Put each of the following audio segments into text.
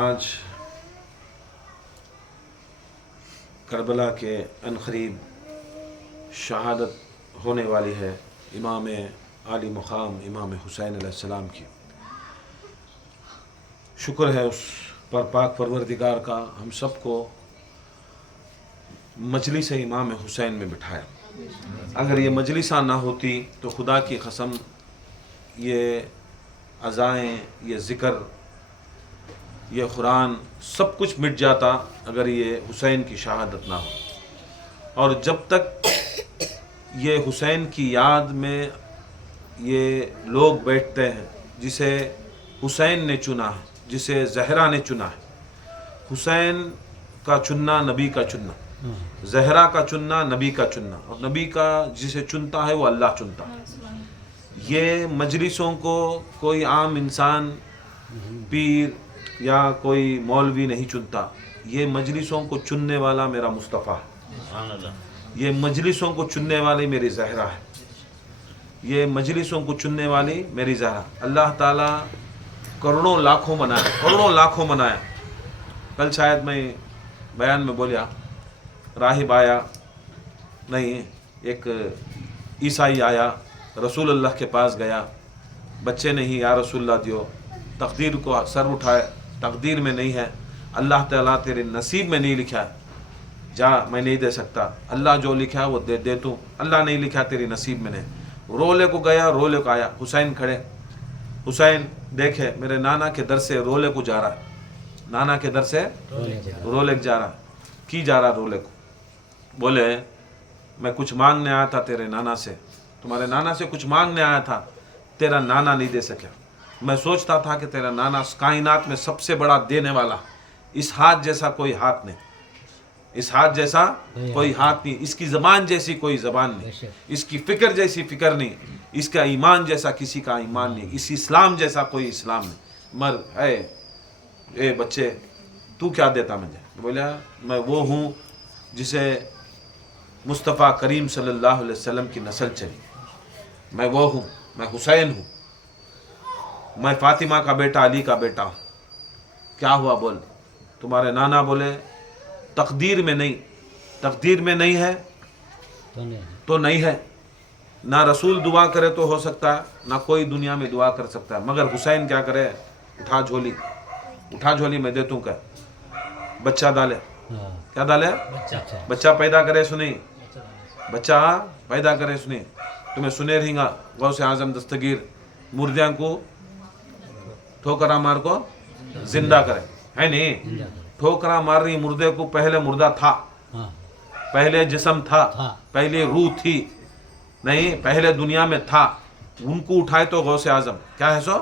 آج کربلا کے عنقریب شہادت ہونے والی ہے امام عالی مقام امام حسین علیہ السلام کی۔ شکر ہے اس پر پاک پروردگار کا، ہم سب کو مجلس امام حسین میں بٹھایا۔ اگر یہ مجلسہ نہ ہوتی تو خدا کی قسم یہ عزائیں، یہ ذکر، یہ قرآن سب کچھ مٹ جاتا اگر یہ حسین کی شہادت نہ ہو۔ اور جب تک یہ حسین کی یاد میں یہ لوگ بیٹھتے ہیں جسے حسین نے چنا ہے، جسے زہرا نے چنا ہے۔ حسین کا چننا نبی کا چننا، زہرا کا چننا نبی کا چننا، اور نبی کا جسے چنتا ہے وہ اللہ چنتا ہے۔ یہ مجلسوں کو کوئی عام انسان، پیر یا کوئی مولوی نہیں چنتا، یہ مجلسوں کو چننے والا میرا مصطفیٰ ہے۔ یہ مجلسوں کو چننے والی میری زہرا ہے، یہ مجلسوں کو چننے والی میری زہرا۔ اللہ تعالیٰ کروڑوں لاکھوں منایا۔ کل شاید میں بیان میں بولیا، راہب آیا نہیں، ایک عیسائی آیا رسول اللہ کے پاس گیا، بچے نہیں یا رسول اللہ دیو، تقدیر کو سر اٹھائے، تقدیر میں نہیں ہے، اللہ تعالیٰ تیرے نصیب میں نہیں لکھا ہے، جا میں نہیں دے سکتا، اللہ جو لکھا ہے وہ دے تو، اللہ نہیں لکھا تیری نصیب میں نہیں۔ رولے کو گیا، رولے کو آیا، حسین کھڑے، حسین دیکھے میرے نانا کے در سے رولے کو جا رہا ہے، نانا کے در سے رولے کو جا رہا ہے، کی جا رہا رولے کو؟ بولے میں کچھ مانگنے آیا تھا تیرے نانا سے، تمہارے نانا سے کچھ مانگنے آیا تھا، تیرا نانا نہیں دے سکا۔ میں سوچتا تھا کہ تیرا نانا کائنات میں سب سے بڑا دینے والا، اس ہاتھ جیسا کوئی ہاتھ نہیں، اس ہاتھ جیسا کوئی ہاتھ نہیں، اس کی زبان جیسی کوئی زبان نہیں، اس کی فکر جیسی فکر نہیں، اس کا ایمان جیسا کسی کا ایمان نہیں، اس اسلام جیسا کوئی اسلام نہیں۔ مر اے بچے تو کیا دیتا مجھے؟ بولا میں وہ ہوں جسے مصطفیٰ کریم صلی اللہ علیہ وسلم کی نسل چلی، میں وہ ہوں، میں حسین ہوں، میں فاطمہ کا بیٹا، علی کا بیٹا ہوں۔ کیا ہوا بول؟ تمہارے نانا بولے تقدیر میں نہیں، تقدیر میں نہیں ہے تو نہیں ہے، نہ رسول دعا کرے تو ہو سکتا ہے، نہ کوئی دنیا میں دعا کر سکتا ہے، مگر حسین کیا کرے؟ اٹھا جھولی میں دے توں کہ بچہ ڈالے، کیا ڈالے؟ بچہ پیدا کرے سنی، بچہ پیدا کرے سنی۔ تمہیں سنے رہیں گا غوث اعظم دستگیر مردیاں کو ٹھوکرا مار کو زندہ کرے، ہے نہیں؟ ٹھوکرا مار رہی مردے کو، پہلے مردہ تھا، پہلے جسم تھا، پہلے روح تھی، نہیں پہلے دنیا میں تھا، ان کو اٹھائے تو غوث اعظم کیا ہے سو؟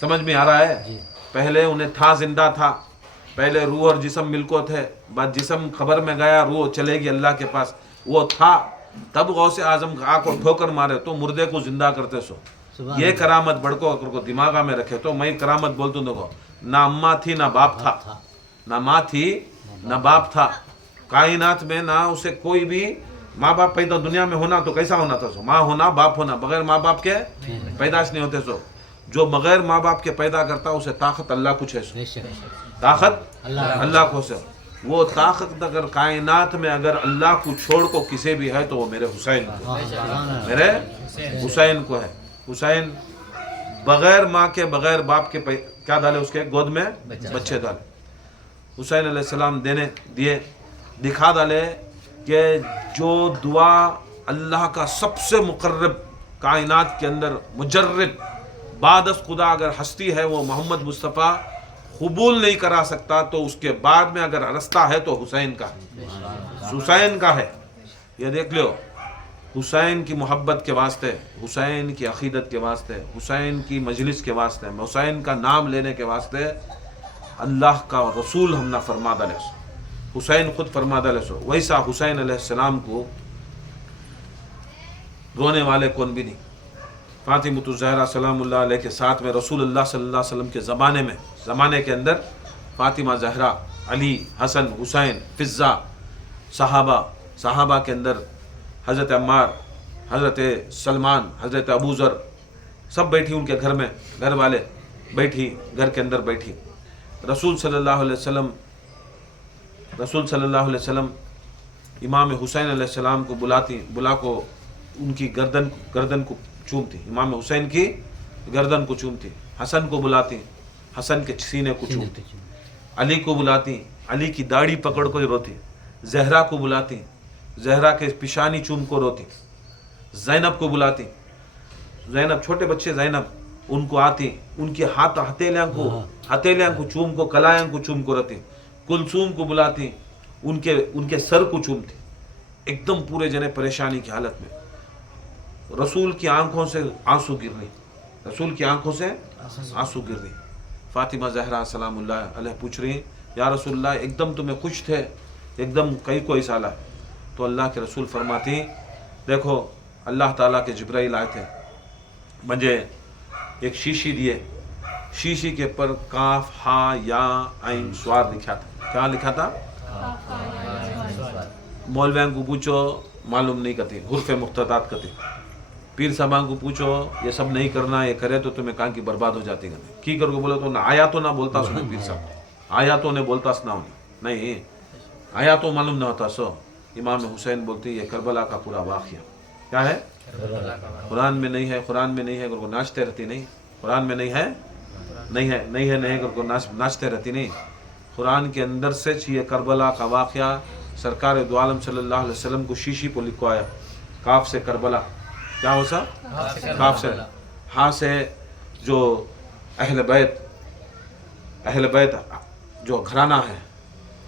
سمجھ میں آ رہا ہے؟ پہلے انہیں تھا، زندہ تھا، پہلے روح اور جسم ملکو تھے، بعد جسم خبر میں گیا، روح چلے گی اللہ کے پاس، وہ تھا، تب غوث اعظم آ کو ٹھوکر مارے تو مردے کو زندہ کرتے سو۔ یہ کرامت بڑکو اگر کو دماغا میں رکھے تو میں کرامت بولتا ہوں، دیکھو نہ اماں تھی نہ باپ تھا، نہ ماں تھی نہ باپ تھا کائنات میں، نہ اسے کوئی بھی ماں باپ پیدا دنیا میں ہونا تو کیسا ہونا تھا سو؟ ماں ہونا، باپ ہونا، بغیر ماں باپ کے پیدائش نہیں ہوتے سو۔ جو بغیر ماں باپ کے پیدا کرتا اسے طاقت اللہ کچھ ہے سو، طاقت اللہ کو سے، وہ طاقت اگر کائنات میں اگر اللہ کو چھوڑ کو کسی بھی ہے تو وہ میرے حسین کو، میرے حسین کو ہے۔ حسین بغیر ماں کے بغیر باپ کے کیا ڈالے؟ اس کے گود میں بچے ڈالے۔ حسین علیہ السلام دیے، دکھا ڈالے کہ جو دعا اللہ کا سب سے مقرب کائنات کے اندر مجرب بعد از خدا اگر ہستی ہے وہ محمد مصطفیٰ قبول نہیں کرا سکتا، تو اس کے بعد میں اگر رستہ ہے تو حسین کا ہے، حسین کا ہے۔ یہ دیکھ لو، حسین کی محبت کے واسطے، حسین کی عقیدت کے واسطے، حسین کی مجلس کے واسطے، حسین کا نام لینے کے واسطے اللہ کا رسول ہم نہ فرما ڈالے سو، حسین خود فرما ڈالے سو۔ ویسا حسین علیہ السلام کو رونے والے کون بھی نہیں۔ فاطمۃ الزہرا سلام اللہ علیہ کے ساتھ میں رسول اللہ صلی اللہ علیہ وسلم کے زمانے کے اندر فاطمہ زہرا، علی، حسن، حسین، فضہ، صحابہ کے اندر حضرت عمار، حضرت سلمان، حضرت ابو ذر، سب بیٹھی ان کے گھر میں، گھر والے بیٹھی، گھر کے اندر بیٹھی، रसूल सल्लल्लाहु अलैहि वसल्लम इमाम हुसैन अलैहिस्सलाम को बुला को उनकी गर्दन को चूमती, इमाम हुसैन की गर्दन को चूमती, हसन को बुलाती, हसन के सीने को चूमती, अली को बुलाती, अली की दाढ़ी पकड़ को रोती, जहरा को बुलाती, जहरा के पिशानी चूम को रोती, ज़ैनब को बुलाती, ज़ैनब छोटे बच्चे ज़ैनब उनको आती, उनके हथेलियां को चूम को कलायां को चूम को रोती, कुलसूम को बुलाती, उनके सर को चूमती, एकदम पूरे जने परेशानी की हालत में। रसूल की आंखों से आंसू गिर रही, रसूल की आंखों से आंसू गिर रही। फातिमा ज़हरा सलामुल्लाह अलैहा पूछ रही, या रसूलल्लाह एकदम तुम्हें खुश थे, एकदम कई कोई साला। तो अल्लाह के रसूल फरमाती, देखो अल्लाह ताला के जिब्राइल आए थे, मुझे एक शीशी दिए, शीशी के ऊपर काफ हा या आइन स्वाद लिखा था। क्या लिखा था? मौलवियों को पूछो मालूम नहीं करती, हुर्फ़ मुख्ततात करती। पीर साहबान को पूछो ये सब नहीं करना, ये करे तो तुम्हें कहाँ की बर्बाद हो जाती है। की करके बोले तो ना आया तो ना बोलता सुने पीर साहब, आया तो ने बोलता सुना नहीं, आया तो मालूम ना होता। सो इमाम हुसैन बोलती ये करबला का पूरा वाक़या क्या है, कुरान में नहीं है, कुरान में नहीं है करके नाचते रहती नहीं, कुरान में नहीं है, नहीं है, नहीं है, नहीं करके नाचते रहती नहीं। कुरान के अंदर से ये करबला का वाक़या सरकार दो आलम सल्लल्लाहु अलैहि वसल्लम को शीशी पर लिखवाया, काफ से करबला, क्या हो सा काफ से, हाँ से जो अहल बैत जो घराना है,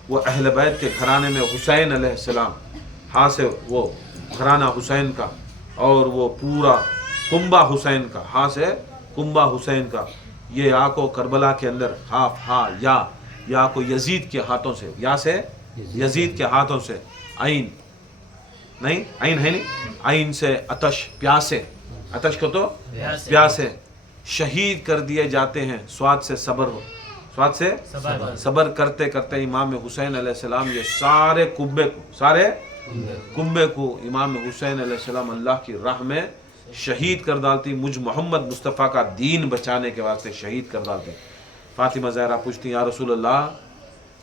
वो अहल बैत के घराने में हुसैन अलैहिस्सलाम, हाँ से वो घराना हुसैन का, और वो पूरा कुंबा हुसैन का, हाँ से कुंबा हुसैन का, ये या को करबला के अंदर हाफ हा या को यजीद के हाथों से, या से यजीद के हाथों से, आइन नहीं, आइन है नहीं, आइन से अतश, प्यासे, अतश को तो प्यासे शहीद कर दिए जाते हैं। स्वाद से सबर, स्वाद से सबर करते करते इमाम हुसैन अलैहिस्सलाम ये सारे कुंबे को इमाम हुसैन अलैहिस्सलाम अल्लाह की राह में शहीद कर डालती, मुझ मोहम्मद मुस्तफ़ा का दीन बचाने के वास्ते शहीद कर डालती। फातिमा ज़हरा पूछती, या रसूल अल्लाह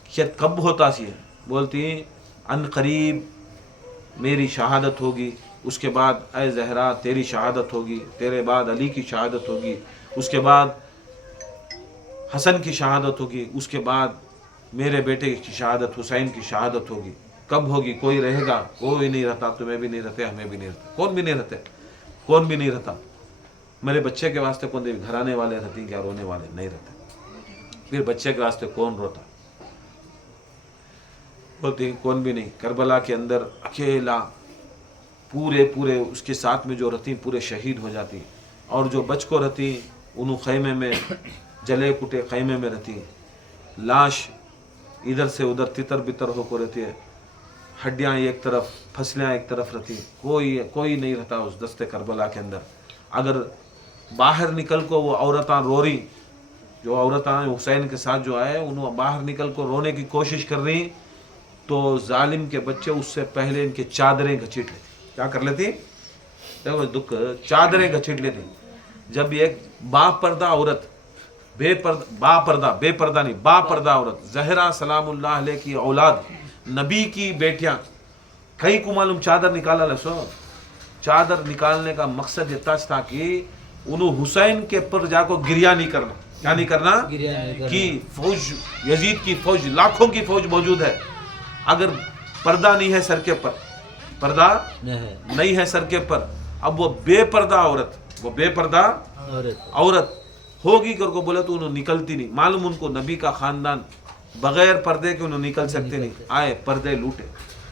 क्या कब होता सी है? बोलती अन करीब मेरी शहादत होगी, उसके बाद ऐ ज़हरा तेरी शहादत होगी, तेरे बाद अली की शहादत होगी, उसके बाद हसन की शहादत होगी, उसके बाद मेरे बेटे की शहादत हुसैन की शहादत होगी। कब होगी? कोई रहेगा? कोई नहीं रहता, तुम्हें भी नहीं रहते, हमें भी नहीं रहते, कौन भी नहीं रहते, कौन भी नहीं रहता। मेरे बच्चे के वास्ते कौन, घराने वाले रहती क्या, रोने वाले नहीं रहते, फिर बच्चे के वास्ते कौन रोता? बोलते कौन भी नहीं। करबला के अंदर अकेला पूरे उसके साथ में जो रहती पूरे शहीद हो जाती, और जो बच को रहती उन खैमे में जले कुटे खैमे में रहती, लाश इधर से उधर तितर बितर होकर रहती है, हड्डियाँ एक तरफ, फसलियाँ एक तरफ रहती, कोई नहीं रहता उस दस्ते करबला के अंदर। अगर बाहर निकल को वो औरतां रो रही, जो औरतां हुसैन के साथ जो आए उन्होंने बाहर निकल को रोने की कोशिश कर रही, तो जालिम के बच्चे उससे पहले इनके चादरें घसीट लेती। क्या कर लेती? देखो दुख, चादरें घसीट लेती। जब एक बापर्दा औरत, बापर्दा औरत ज़हरा सलामुल्लाह अलैहा की औलाद, नबी की बेटियां, कई को मालूम चादर निकाला लसो। चादर निकालने का मकसद ये था कि उन्होंने हुसैन के पर जाको गिरिया नहीं करना। क्या नहीं करना? कि फौज, यजीद की फौज, लाखों की फौज मौजूद है, अगर पर्दा नहीं है सर के पर, पर्दा नहीं है सर के पर, अब वो बेपर्दा औरत होगी करको बोले तो उन्होंने निकलती नहीं। मालूम उनको नबी का खानदान बगैर पर्दे के उन्होंने निकल सकते नहीं। आए पर्दे लूटे,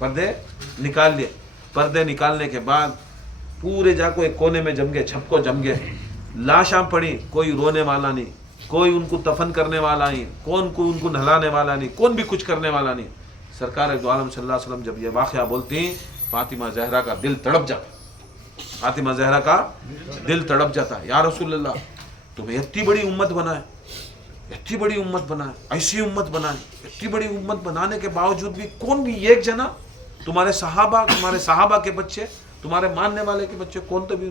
पर्दे निकाल लिए। पर्दे निकालने के बाद पूरे जाको एक कोने में जम गए, छपको जम गए, लाशां पड़ी, कोई रोने वाला नहीं, कोई उनको दफन करने वाला नहीं, कौन को उनको नहलाने वाला नहीं, कौन भी कुछ करने वाला नहीं। सरकार दो आलम सल्लल्लाहु अलैहि वसल्लम जब ये वाक़या बोलती, फातिमा ज़हरा का दिल तड़प जाता, फातिमा ज़हरा का दिल तड़प जाता। या रसूल अल्लाह, तुम्हें इतनी बड़ी उम्मत बनाए, इतनी बड़ी उम्मत बनाए, ऐसी उम्मत बनाए, इतनी बड़ी उम्मत बनाने के बावजूद भी कौन भी एक जना, तुम्हारे सहाबा के बच्चे, तुम्हारे मानने वाले के बच्चे, कौन तो भी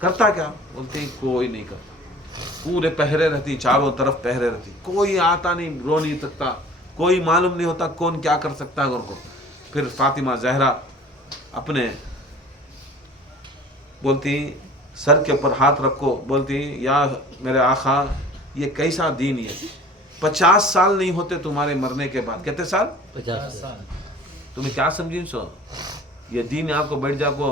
करता क्या? बोलते कोई नहीं करता। पूरे पहरे रहती, चारों तरफ पहरे रहती, कोई आता नहीं, रो नहीं सकता, कोई मालूम नहीं होता कौन क्या कर सकता है उनको। फिर फातिमा जहरा अपने बोलती सर के ऊपर हाथ रखो, बोलती या मेरे आका ये कैसा दीन है, 50 साल नहीं होते तुम्हारे मरने के बाद, कितने साल? 50 साल। तुम्हें क्या समझी सो ये दीन आपको बैठ जाको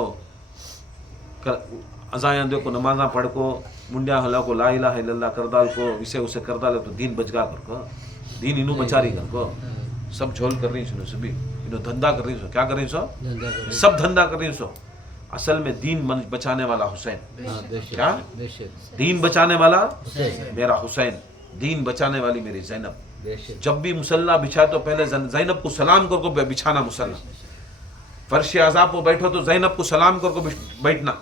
अजायां देखो, नमाजा पढ़ को, मुंडिया हला को, ला इलाहा इल्लल्लाह कर डाल को, इसे उसे कर डाले तो दीन बच गा कर को, दीन इनू बचा रही कर को, सब झोल कर रही सुनो, सभी इनो धंधा कर रही सो, क्या कर रही सो? सब धंधा कर रही सो। असल में दीन बचाने वाला हुसैन, क्या दीन बचाने वाला मेरा हुसैन, दीन बचाने वाली मेरी ज़ैनब। जब भी मुसल्ला बिछाए तो पहले ज़ैनब को सलाम कर को बिछाना मुसल्ला, फर्श आज़ाब पर बैठो तो ज़ैनब को सलाम कर को बैठना,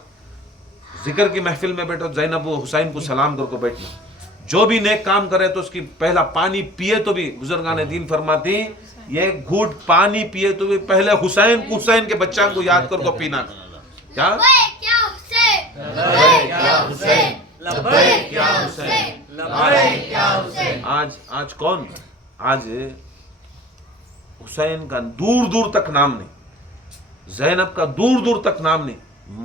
जिक्र की महफिल में बैठो ज़ैनब व हुसैन को सलाम कर को बैठना, जो भी नेक काम करे तो उसकी पहला पानी पिए तो भी बुजुर्गान दीन फरमाती ये घूट पानी पिए तो भी पहले हुसैन के बच्चा को याद कर को पीना। क्या आज कौन, आज हुसैन का दूर दूर तक नाम नहीं, ज़ैनब का दूर दूर तक नाम नहीं,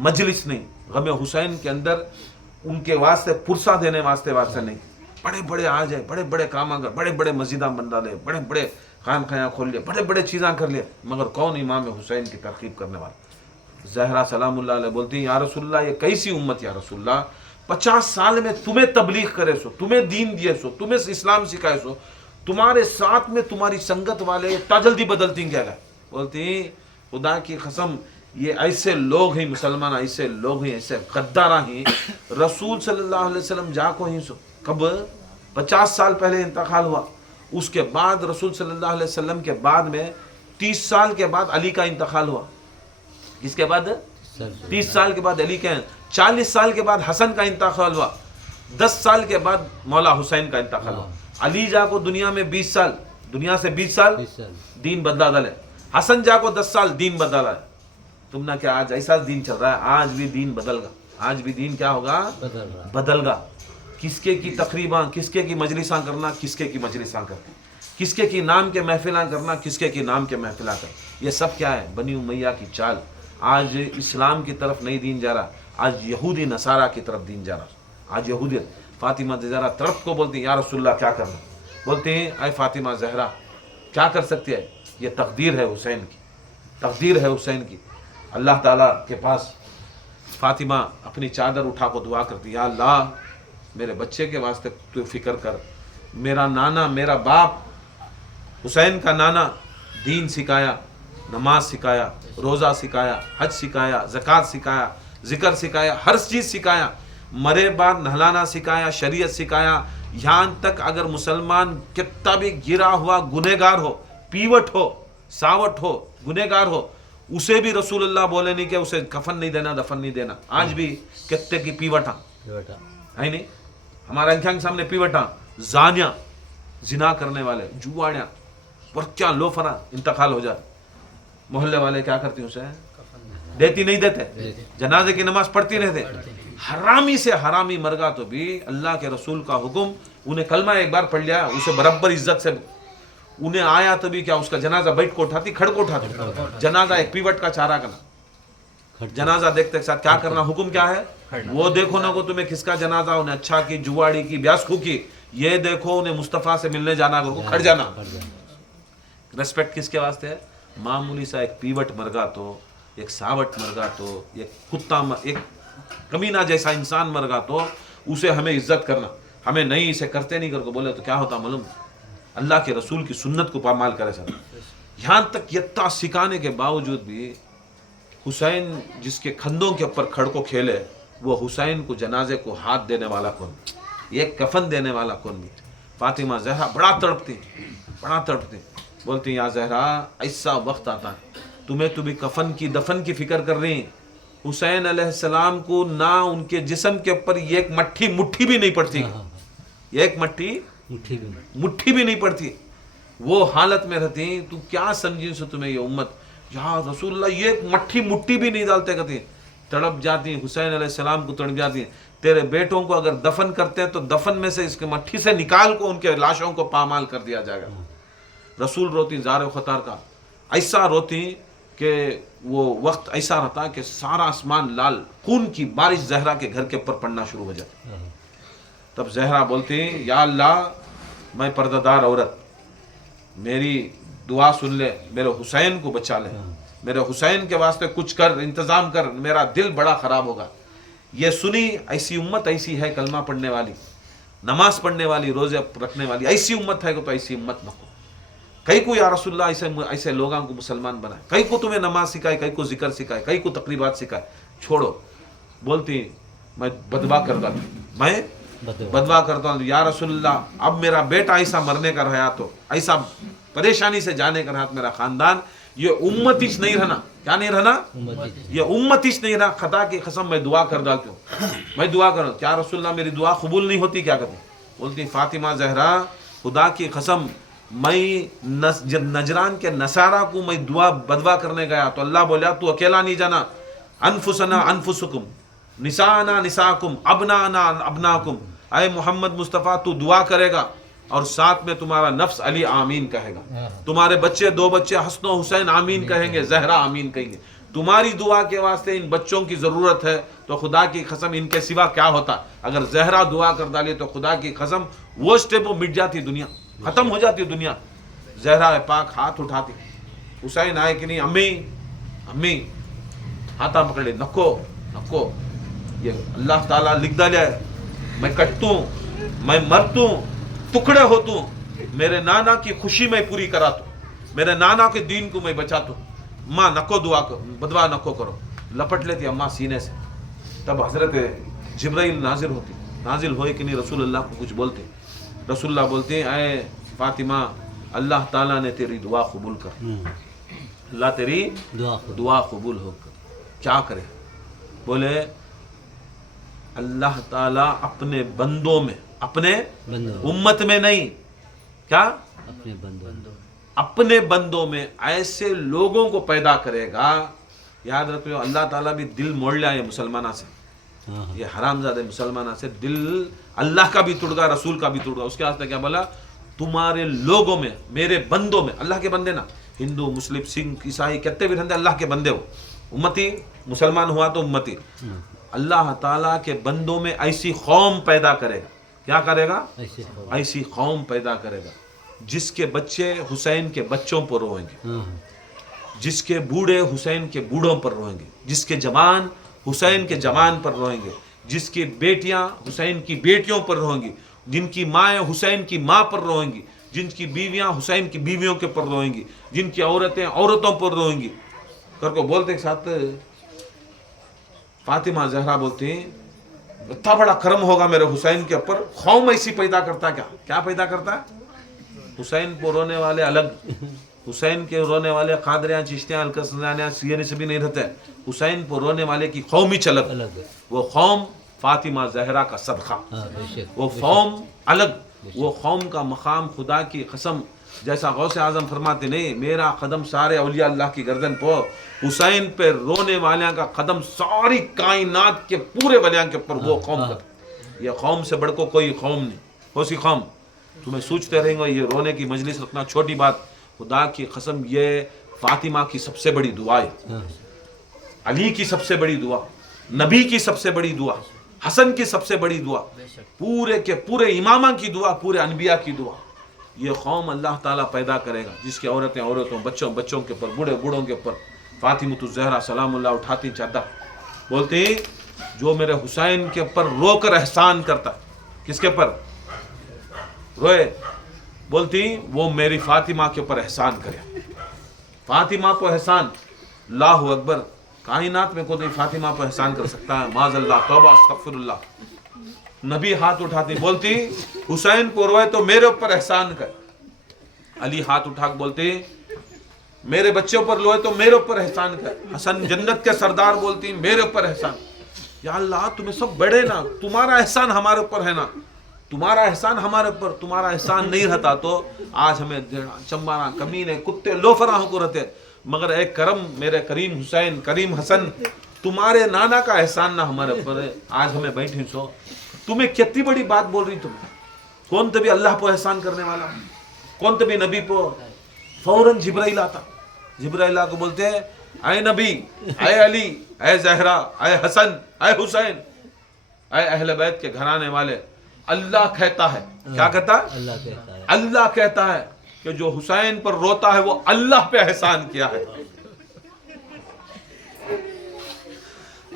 मजलिस नहीं, गमे हुसैन के अंदर उनके वास्ते पुरसा देने वास्ते नहीं। बड़े बड़े आ जाए, बड़े बड़े काम अगर, बड़े बड़े मस्जिदां बन डाले, बड़े बड़े खान खाया खोल लिए, बड़े बड़े चीज़ां कर लिए, मगर कौन इमाम हुसैन की तरकीब करने वाला? ज़हरा सलामुल्लाह अलैहा बोलती या रसूलल्लाह ये कैसी उम्मत या रसूलल्लाह, 50 साल में तुम्हें तबलीग करे सो, तुम्हें दीन दिए सो, तुम्हें इस्लाम सिखाए सो, तुम्हारे साथ में तुम्हारी संगत वाले इतना जल्दी बदलती क्या गए? बोलती खुदा की कसम ये ऐसे लोग हैं मुसलमान, ऐसे लोग हैं, ऐसे गद्दारा हैं, रसूल सल्लल्लाहु अलैहि वसल्लम जाको ही सो कब 50 साल पहले इंतकाल हुआ, उसके बाद रसूल सल्लल्लाहु अलैहि वसल्लम के बाद में 30 साल के बाद अली का इंतकाल हुआ, इसके बाद 30 साल के बाद अली के, 40 साल के बाद हसन का इंतकाल हुआ, 10 साल के बाद मौला हुसैन का इंतकाल हुआ। अली जाको दुनिया में 20 साल, दुनिया से 20 साल दीन बदला दले, हसन जाको 10 साल दीन बदला है। तुम ना क्या आज ऐसा दीन चल रहा है, आज भी दीन बदलगा, आज भी दीन क्या होगा? बदलगा। किसके की तकरीबा, किसके की मजलिसां करना, किसके की मजलिसां करना, किसके की नाम के महफिलां करना, किसके की नाम के महफिलां कर, ये सब क्या है? बनी उमैया की चाल। आज इस्लाम की तरफ नहीं दीन जा रहा, आज यहूदी नसारा की तरफ दीन जा रहा। आज यहूदियत, फातिमा ज़हरा तड़प को बोलती या रसूलल्लाह क्या करना, बोलते हैं अय फातिमा ज़हरा क्या कर सकती है, ये तकदीर है हुसैन की, तकदीर है हुसैन की। अल्लाह ताला के पास फातिमा अपनी चादर उठा को दुआ करती, या अल्लाह मेरे बच्चे के वास्ते तू फिक्र कर, मेरा नाना, मेरा बाप हुसैन का नाना दीन सिखाया, नमाज सिखाया, रोज़ा सिखाया, हज सिखाया, ज़कात सिखाया, ज़िक्र सिखाया, हर चीज़ सिखाया, मरे बाद नहलाना सिखाया, शरीयत सिखाया, यहाँ तक अगर मुसलमान कितना भी गिरा हुआ गुनहगार हो, पीवट हो, सावट हो, गुनहगार हो, उसे भी रसूलुल्लाह बोले नहीं कि उसे कफन नहीं देना, दफन नहीं देना। आज भी कितने की पीवटा है नहीं, हमारा आंखों के सामने पीवटा, जानिया, जिना करने वाले, जुआड़िया, पर क्या लोफरा इंतकाल हो जाए, मोहल्ले वाले क्या करती उसे देती नहीं देते, जनाजे की नमाज पढ़ती रहते। हरामी से हरामी मरगा तो भी अल्लाह के रसूल का हुक्म, उन्हें कलमा एक बार पढ़ लिया, उसे बराबर इज्जत से उन्हें आया तभी क्या उसका जनाजा बैठ को उठाती, खड़ को उठाती। जनाजा एक पीवट का चारा करना, जनाजा देखते साथ क्या करना, हुक्म क्या है वो देखो ना को तुम्हें किसका जनाजा, उन्हें अच्छा की, जुआड़ी की, ब्यासखू की, ये देखो उन्हें मुस्तफ़ा से मिलने जाना को खड़ जाना। रेस्पेक्ट किसके वास्ते है? मामूली सा एक पीवट मरगा तो, एक सावट मरगा तो, एक कुत्ता, एक कमीना जैसा इंसान मरगा तो उसे हमें इज्जत करना, हमें नहीं इसे करते नहीं करके बोले तो क्या होता मालूम? अल्लाह के रसूल की सुन्नत को पामाल करे सर। यहाँ तक यत्ता सिखाने के बावजूद भी हुसैन जिसके खंदों के ऊपर खड़ को खेले, वो हुसैन को जनाजे को हाथ देने वाला कौन, एक कफन देने वाला कौन भी? फातिमा ज़हरा बड़ा तड़पती, बोलती या ज़हरा ऐसा वक्त आता है तुम्हें तो भी कफन की, दफन की फिक्र कर रही। हुसैन अलैहिस्सलाम को ना उनके जिस्म के ऊपर एक मुट्ठी भी नहीं पड़ती, एक मुट्ठी भी नहीं पड़ती, वो हालत में रहती। तू क्या समझी से तुम्हें ये उम्मत, या रसूलुल्लाह ये मुट्ठी भी नहीं डालते, कहते तड़प जाती हैं, हुसैन अलैहिस्सलाम को तड़प जाती हैं। तेरे बेटों को अगर दफन करते हैं तो दफन में से इसके मट्ठी से निकाल को उनके लाशों को पामाल कर दिया जाएगा। रसूल रोती ज़ार ख़तार का, ऐसा रोती कि वो वक्त ऐसा रहता कि सारा आसमान लाल खून की बारिश जहरा के घर के ऊपर पड़ना शुरू हो जाती। तब जहरा बोलती, या अल्लाह मैं पर्दादार औरत, मेरी दुआ सुन ले, मेरे हुसैन को बचा ले, मेरे हुसैन के वास्ते कुछ कर, इंतज़ाम कर, मेरा दिल बड़ा ख़राब होगा। ये सुनी, ऐसी उम्मत ऐसी है कलमा पढ़ने वाली, नमाज पढ़ने वाली, रोज़े रखने वाली, ऐसी उम्मत है कि तो ऐसी उम्मत न हो। कई को या रसूलुल्लाह ऐसे लोगों को मुसलमान बनाए, कई को तुम्हें नमाज सिखाए, कई को जिक्र सिखाए, कई को तकरीबात सिखाए, छोड़ो। बोलती मैं बदवा करता हूँ, मैं बदवा करता हूँ या रसूलुल्लाह, अब मेरा बेटा ऐसा मरने का रहा, तो ऐसा परेशानी से जाने का रहा, मेरा खानदान ये उम्मतीश नहीं रहना। क्या नहीं रहना? ये उम्मतीश नहीं रहा। खता की कसम मैं दुआ कर डालती हूँ, मैं दुआ कर, क्या रसूलुल्लाह मेरी दुआ कबूल नहीं होती, क्या करती? बोलती फातिमा जहरा, खुदा की कसम मैं जब नजरान के नसारा को मैं दुआ बदवा करने गया तो अल्लाह बोला तू अकेला नहीं जाना, अनफुसना अनफुसुकुम, निसाना निसाकुम, अबनाना अबनाकुम, अय मोहम्मद मुस्तफ़ा तू दुआ करेगा और साथ में तुम्हारा नफ्स अली आमीन कहेगा, तुम्हारे बच्चे, 2 बच्चे हसन हुसैन आमीन कहेंगे, जहरा आमीन कहेंगे। तुम्हारी दुआ के वास्ते इन बच्चों की ज़रूरत है, तो खुदा की कसम इनके सिवा क्या होता। अगर जहरा दुआ कर डाली तो खुदा की कसम वो स्टेप वो मिट जाती, दुनिया खत्म हो जाती दुनिया। जहरा पाक हाथ उठाती, हुसैन आए कि नहीं, अम्मी अम्मी हाथा पकड़े, नको नको, ये अल्लाह ताला लिख डाला है, मैं कटतूँ, मैं मरतूँ, टुकड़े होतूँ, मेरे नाना की खुशी में पूरी करा तू, मेरे नाना के दीन को मैं बचा तू, माँ नको दुआ करो, बदवा नको करो। लपट लेती अम्मा सीने से। तब हजरत जिब्राइल नाजिल होए कि नहीं, रसूलुल्लाह को कुछ बोलते, रसूलुल्लाह बोलते हैं आए फातिमा, अल्लाह ताला ने तेरी दुआ कबूल कर, अल्लाह तेरी दुआ कबूल हो कर। क्या करे? बोले अल्लाह ताला अपने बंदों में, अपने उम्मत में नहीं, क्या अपने बंदों में ऐसे लोगों को पैदा करेगा। याद रखो अल्लाह ताला भी दिल मोड़ लिया है मुसलमाना से, ये हरामजादे मुसलमाना से दिल अल्लाह का भी टूट गया, रसूल का भी टूट गया। उसके वास्ते क्या बोला, तुम्हारे लोगों में, मेरे बंदों में, अल्लाह के बंदे ना, हिंदू मुस्लिम सिख ईसाई कितने भी रहते अल्लाह के बंदे हो, उम्मती, मुसलमान हुआ तो उम्मती। अल्लाह ताला के बंदों में ऐसी कौम पैदा करेगा। क्या करेगा? ऐसी कौम पैदा करेगा जिसके बच्चे हुसैन के बच्चों पर रोएंगे, जिसके बूढ़े हुसैन के बूढ़ों पर रोएंगे, जिसके जवान हुसैन के जवान पर रोएंगे, जिसकी बेटियां हुसैन की बेटियों पर रोएंगी, जिनकी माएँ हुसैन की माँ पर रोएंगी, जिनकी बीवियां हुसैन की बीवियों के पर रोएंगी, जिनकी औरतें औरतों पर रोएंगी। करको बोलते एक साथ फातिमा जहरा बोलती इतना बड़ा कर्म होगा मेरे हुसैन के ऊपर, कौम ऐसी पैदा करता, क्या पैदा करता है? हुसैन को रोने वाले अलग, हुसैन के रोने वाले कादरियां, चिश्तियां, अलकसनियां, सियरे से भी नहीं रहते, हुसैन को रोने वाले की कौम ही अलग। वो कौम फातिमा जहरा का सदका, वो कौम अलग, वो कौम का मकाम खुदा की कसम, जैसा गौसे आजम फरमाते नहीं, मेरा कदम सारे औलिया अल्लाह की गर्दन पर, हुसैन पे रोने वाले का कदम सारी कायनात के पूरे वलियां के ऊपर, वो कौम का। ये कौम से बढ़ को कोई कौम नहीं, कौन सी कौम? तुम्हें सोचते रहेंगे ये रोने की मजलिस रखना छोटी बात, खुदा की कसम ये फातिमा की सबसे बड़ी दुआ है, अली की सबसे बड़ी दुआ, नबी की सबसे बड़ी दुआ, हसन की सबसे बड़ी दुआ, पूरे के पूरे इमामा की दुआ, पूरे अनबिया की दुआ। ये कौम अल्लाह ताला पैदा करेगा जिसकी औरतें औरतों, बच्चों बच्चों के ऊपर, बूढ़े बूढ़ों के ऊपर। फातिमा ज़हरा सलामुल्लाह उठाती चादर, बोलती जो मेरे हुसैन के ऊपर रोकर एहसान करता, किसके ऊपर रोए, बोलती वो मेरी फातिमा के ऊपर एहसान करे। फातिमा को एहसान, अल्लाहु अकबर, कायनात में कोई फातिमा पर एहसान कर सकता है? माज़अल्लाह, तौबा, अस्तगफिरुल्लाह। नबी हाथ उठाती बोलती हुसैन को रोए तो मेरे ऊपर एहसान कर। अली हाथ उठा बोलती मेरे बच्चों पर रोए तो मेरे ऊपर एहसान कर। हसन जन्नत के सरदार बोलती मेरे ऊपर एहसान। या अल्लाह तुम्हें सब बड़े ना, तुम्हारा एहसान हमारे ऊपर है ना, तुम्हारा एहसान हमारे ऊपर, तुम्हारा एहसान नहीं रहता तो आज हमें चंबाना, कमीने, कुत्ते, लोफराहों को रहते, मगर एक करम मेरे करीम हुसैन, करीम हसन, तुम्हारे नाना का एहसान ना हमारे ऊपर है, आज हमें बैठी सो, तुम्हें कितनी बड़ी बात बोल रही तुम, कौन तभी अल्लाह पर एहसान करने वाला, कौन तभी नबी को फौरन जिब्राइल आता, जिब्राइल को बोलते हैं ऐ नबी, ऐ अली, ऐ जहरा, ऐ हसन, ऐ हुसैन, ऐ अहले बैत के घराने वाले, अल्लाह कहता है, क्या कहता है? अल्लाह कहता है, अल्लाह कहता है कि जो हुसैन पर रोता है वो अल्लाह पे एहसान किया है।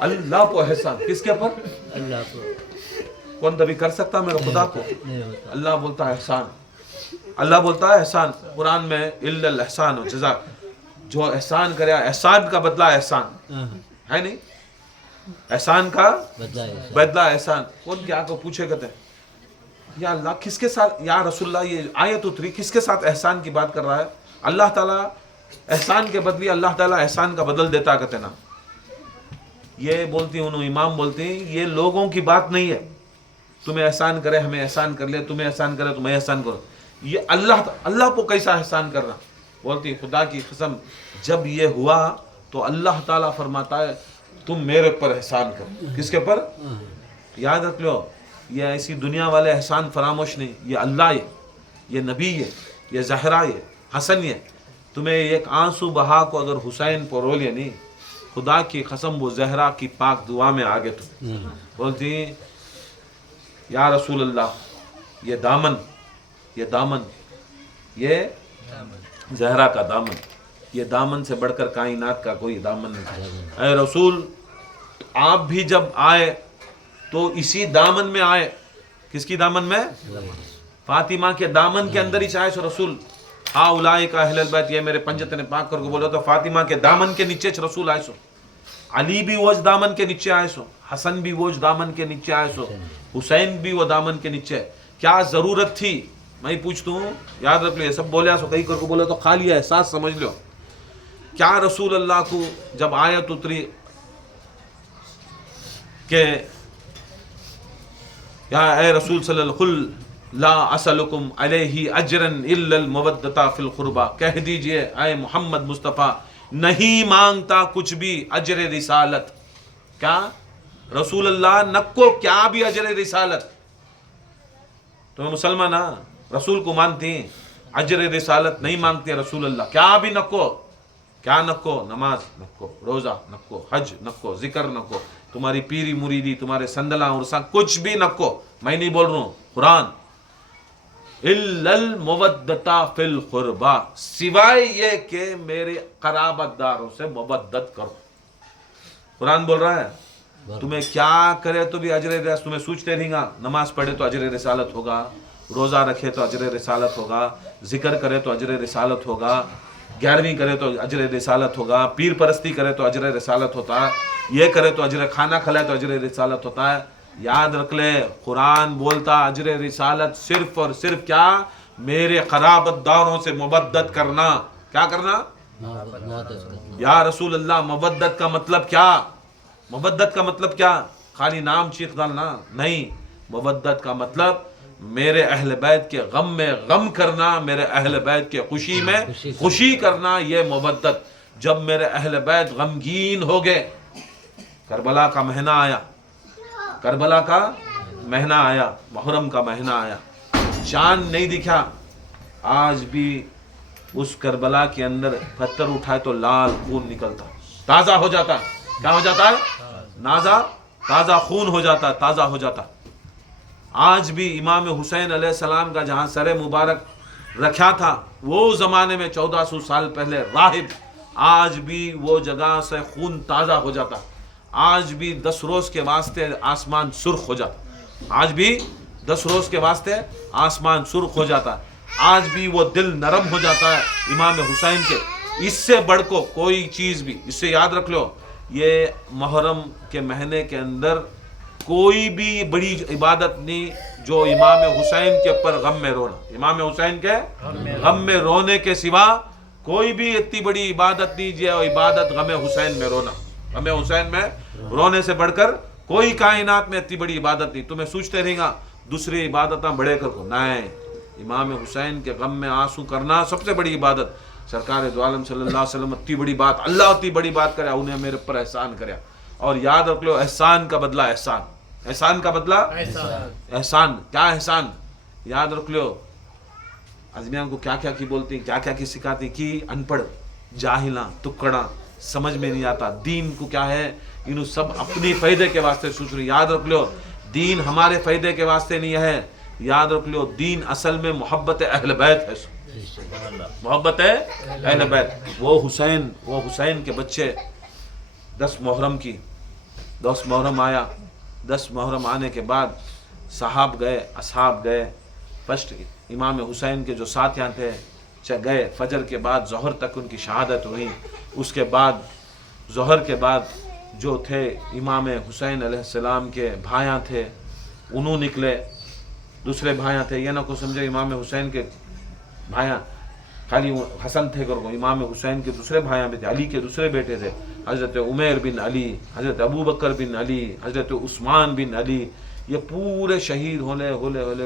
अल्लाह को एहसान, किसके पर? अल्लाह को कौन तभी कर सकता मेरे खुदा को? नहीं होता। अल्लाह बोलता है एहसान, अल्लाह बोलता है एहसान। कुरान में इल्लल एहसान व जज़ा, जो एहसान करे एहसान का बदला एहसान है, नहीं एहसान का बदला है। बदला एहसान। कौन क्या को पूछे कहते हैं या अल्लाह किसके साथ, या रसूलुल्लाह ये आयत उतरी किसके साथ एहसान की बात कर रहा है? अल्लाह ताला एहसान के बदले अल्लाह ताला एहसान का बदल देता कहते ना। ये बोलती हूँ इमाम बोलते हैं ये लोगों की बात नहीं है, तुम्हें एहसान करे हमें एहसान कर ले, तुम्हें एहसान करे तुम्हें एहसान करो, ये अल्लाह को कैसा एहसान करना। बोलती खुदा की कसम जब ये हुआ तो अल्लाह ताला फरमाता है तुम मेरे पर एहसान करो। किसके पर? याद रख लो, ये ऐसी दुनिया वाले एहसान फरामोश नहीं, ये अल्लाह है, ये नबी है, ये जहरा है, हसन है। तुम्हें एक आंसू बहा को अगर हुसैन पर रो लिया नहीं, खुदा की कसम वो जहरा की पाक दुआ में आगे तुम बोलती या रसूल अल्लाह ये दामन, ये दामन, ये जहरा का दामन, ये दामन से बढ़कर कायनात का कोई दामन नहीं। ऐ रसूल आप भी जब आए तो इसी दामन में आए। किसकी दामन में? फातिमा के दामन के अंदर ही आए सो रसूल। हाँ उलाई का अहलल बैत, ये मेरे पंजत ने पाक करके बोला तो फातिमा के दामन के नीचे रसूल आए सो। अली भी वो दामन के नीचे आए सो, हसन भी वो दामन के नीचे आए सो, हुसैन भी वो दामन के नीचे। क्या जरूरत थी? मैं पूछता हूँ, याद रख लो, सब बोले सो कहीं करके बोले तो खाली एहसास समझ लो। क्या रसूल अल्लाह को जब आयत उतरी के या ए रसूल सल्लल्लाहु ला असलुकुम अलैहि अजरन इल्लल मवद्दता फिल कुर्बा, कह दीजिए ऐ मोहम्मद मुस्तफ़ा नहीं मांगता कुछ भी अजर रिसालत। क्या रसूल अल्लाह नक्को क्या भी अजर रिसालत? तुम्हें मुसलमान रसूल को मानती, अजर रिसालत नहीं मांगते रसूल अल्लाह। क्या भी नक्को, क्या नक्को? नमाज नक्को, रोजा नक्को, हज नक्को, जिक्र नक्को, तुम्हारी पीरी मुरीदी, तुम्हारे संदला और कुछ भी नक्को। मैं नहीं बोल रहा हूँ, कुरान इल्लल मुवद्दता फिल कुर्बा, सिवाय ये कि मेरे कराबतदारों से मुवद्दत करो। कुरान बोल रहा है तुम्हें क्या करे तो भी अजर, तुम्हें सोचते रहेगा नमाज पढ़े तो अजर रिसालत होगा, रोजा रखे तो अजर रिसालत होगा, जिक्र करे तो अजर रिसालत होगा, 11वीं करे तो अजर रिसालत होगा, पीर परस्ती करे तो अजर रिसालत होता है, ये करे तो अजर, खाना खिलाए तो अजर रिसालत होता है। याद रख ले कुरान बोलता अजर रिसालत सिर्फ और सिर्फ क्या? मेरे खराबतदारों से मुबद्दत करना। क्या करना? या रसूल अल्लाह मुबद्दत का मतलब क्या? मुबद्दत का मतलब क्या? खाली नाम चीख डालना नहीं। मुबद्दत का मतलब मेरे अहल बैत के गम में गम करना, मेरे अहल बैत के खुशी में खुशी करना, ये मुबद्दत। जब मेरे अहल बैत गमगीन हो गए, करबला का महीना आया, करबला का महीना आया, मुहर्रम का महीना आया, चांद नहीं दिखा, आज भी उस करबला के अंदर पत्थर उठाए तो लाल खून निकलता, ताज़ा हो जाता। क्या हो जाता है? नाजा ताज़ा खून हो जाता, ताज़ा हो जाता। आज भी इमाम हुसैन अलैहिस्सलाम का जहाँ सर मुबारक रखा था वो ज़माने में 1400 साल पहले राहिब, आज भी वो जगह से खून ताज़ा हो जाता। आज भी 10 रोज़ के वास्ते आसमान सुर्ख हो जाता, आज भी 10 रोज़ के वास्ते आसमान सुर्ख हो जाता, आज भी वो दिल नरम हो जाता है इमाम हुसैन के। इससे बढ़ को कोई चीज़ भी, इससे याद रख लो, ये मुहर्रम के महीने के अंदर कोई भी बड़ी इबादत नहीं जो इमाम हुसैन के ऊपर गम में रोना, इमाम हुसैन के गम में रोने के सिवा कोई भी इतनी बड़ी इबादत नहीं जो इबादत गम हुसैन में रोना। गम हुसैन में रोने से बढ़कर कोई कायनात में इतनी बड़ी इबादत नहीं। तुम्हें सोचते रहेगा दूसरी इबादत बड़े कर को, नहीं, इमाम हुसैन के गम में आंसू करना सबसे बड़ी इबादत। सरकार दो आलम सल्लल्लाहु अलैहि वसल्लम इतनी बड़ी बात, अल्लाह इतनी बड़ी बात करे, उन्हें मेरे पर एहसान करे اور یاد رکھ لو احسان کا بدلہ احسان، احسان کا بدلہ احسان. کیا احسان؟ یاد رکھ لو ازمیاں کو کیا کیا کی بولتی، کیا کیا کی سکھاتی کی ان پڑھ جاہلاں تکڑا سمجھ میں نہیں آتا. دین کو کیا ہے انہوں سب اپنی فائدے کے واسطے سوچ رہی. یاد رکھ لو دین ہمارے فائدے کے واسطے نہیں ہے. یاد رکھ لو دین اصل میں محبت اہل بیت ہے، محبت اہل بیت. وہ حسین کے بچے 10 محرم کی 10 محرم آیا. 10 محرم آنے کے بعد صحاب گئے، اصحاب گئے. فرسٹ امام حسین کے جو ساتھیاں تھے گئے. فجر کے بعد ظہر تک ان کی شہادت ہوئی. اس کے بعد ظہر کے بعد جو تھے امام حسین علیہ السلام کے بھائیاں تھے انہوں نکلے. دوسرے بھائیاں تھے، یہ نہ کو سمجھے امام حسین کے بھائیاں خالی حسن تھے کرو. امام حسین کے دوسرے بھائیاں بھی تھے، علی کے دوسرے بیٹے تھے، حضرت عمیر بن علی، حضرت ابو بکر بن علی، حضرت عثمان بن علی. یہ پورے شہید ہونے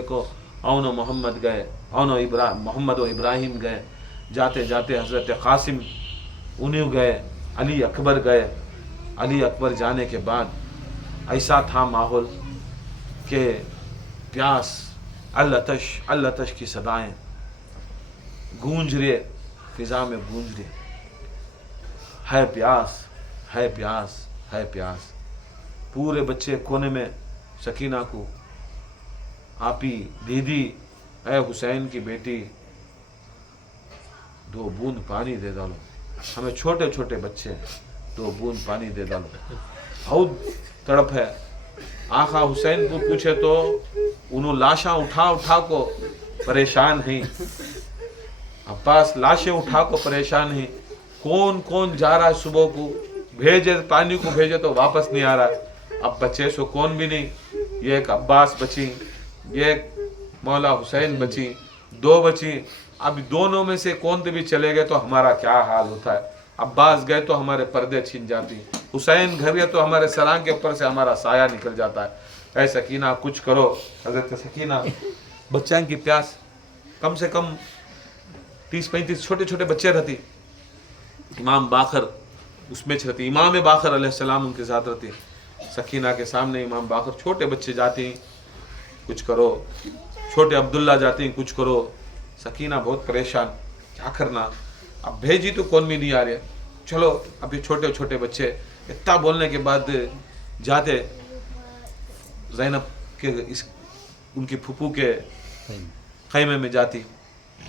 کو اون و محمد گئے، محمد و ابراہیم گئے. جاتے جاتے حضرت قاسم انہیں گئے، علی اکبر گئے. علی اکبر جانے کے بعد ایسا تھا ماحول کہ پیاس العطش کی صدائیں گونج رہے، فضا میں گونج رہے، ہے پیاس ہے پیاس ہے پیاس. پورے بچے کونے میں سکینہ کو آپی دیدی اے حسین کی بیٹی 2 بوند پانی دے ڈالو. ہمیں چھوٹے چھوٹے بچے 2 بوند پانی دے ڈالو. بہت تڑپ ہے. آقا حسین کو پوچھے تو انہوں لاشاں اٹھا کو پریشان ہیں. عباس لاشیں اٹھا کو پریشان ہیں. کون جا رہا ہے صبح کو بھیجے پانی کو بھیجے تو واپس نہیں آ رہا ہے. اب بچے سو کون بھی نہیں. یہ ایک عباس بچی، یہ ایک مولا حسین بچی، 2 بچی. اب دونوں میں سے کون بھی چلے گئے تو ہمارا کیا حال ہوتا ہے. عباس گئے تو ہمارے پردے چھن جاتی، حسین گھر گئے تو ہمارے سراں کے اوپر سے ہمارا سایہ نکل جاتا ہے. اے سکینہ کچھ کرو. حضرت سکینہ بچوں کی پیاس کم سے کم 30-35 چھوٹے چھوٹے بچے رہتی. امام باقر اس میں رہتی، امام باقر علیہ السلام ان کے ساتھ رہتی. سکینہ کے سامنے امام باقر چھوٹے بچے جاتے ہیں کچھ کرو، چھوٹے عبداللہ جاتے ہیں کچھ کرو. سکینہ بہت پریشان، کیا کرنا. اب بھیجی تو کون بھی نہیں آ رہے. چلو ابھی چھوٹے چھوٹے بچے اتنا بولنے کے بعد جاتے زینب کے ان کی پھپھو کے خیمے میں جاتی.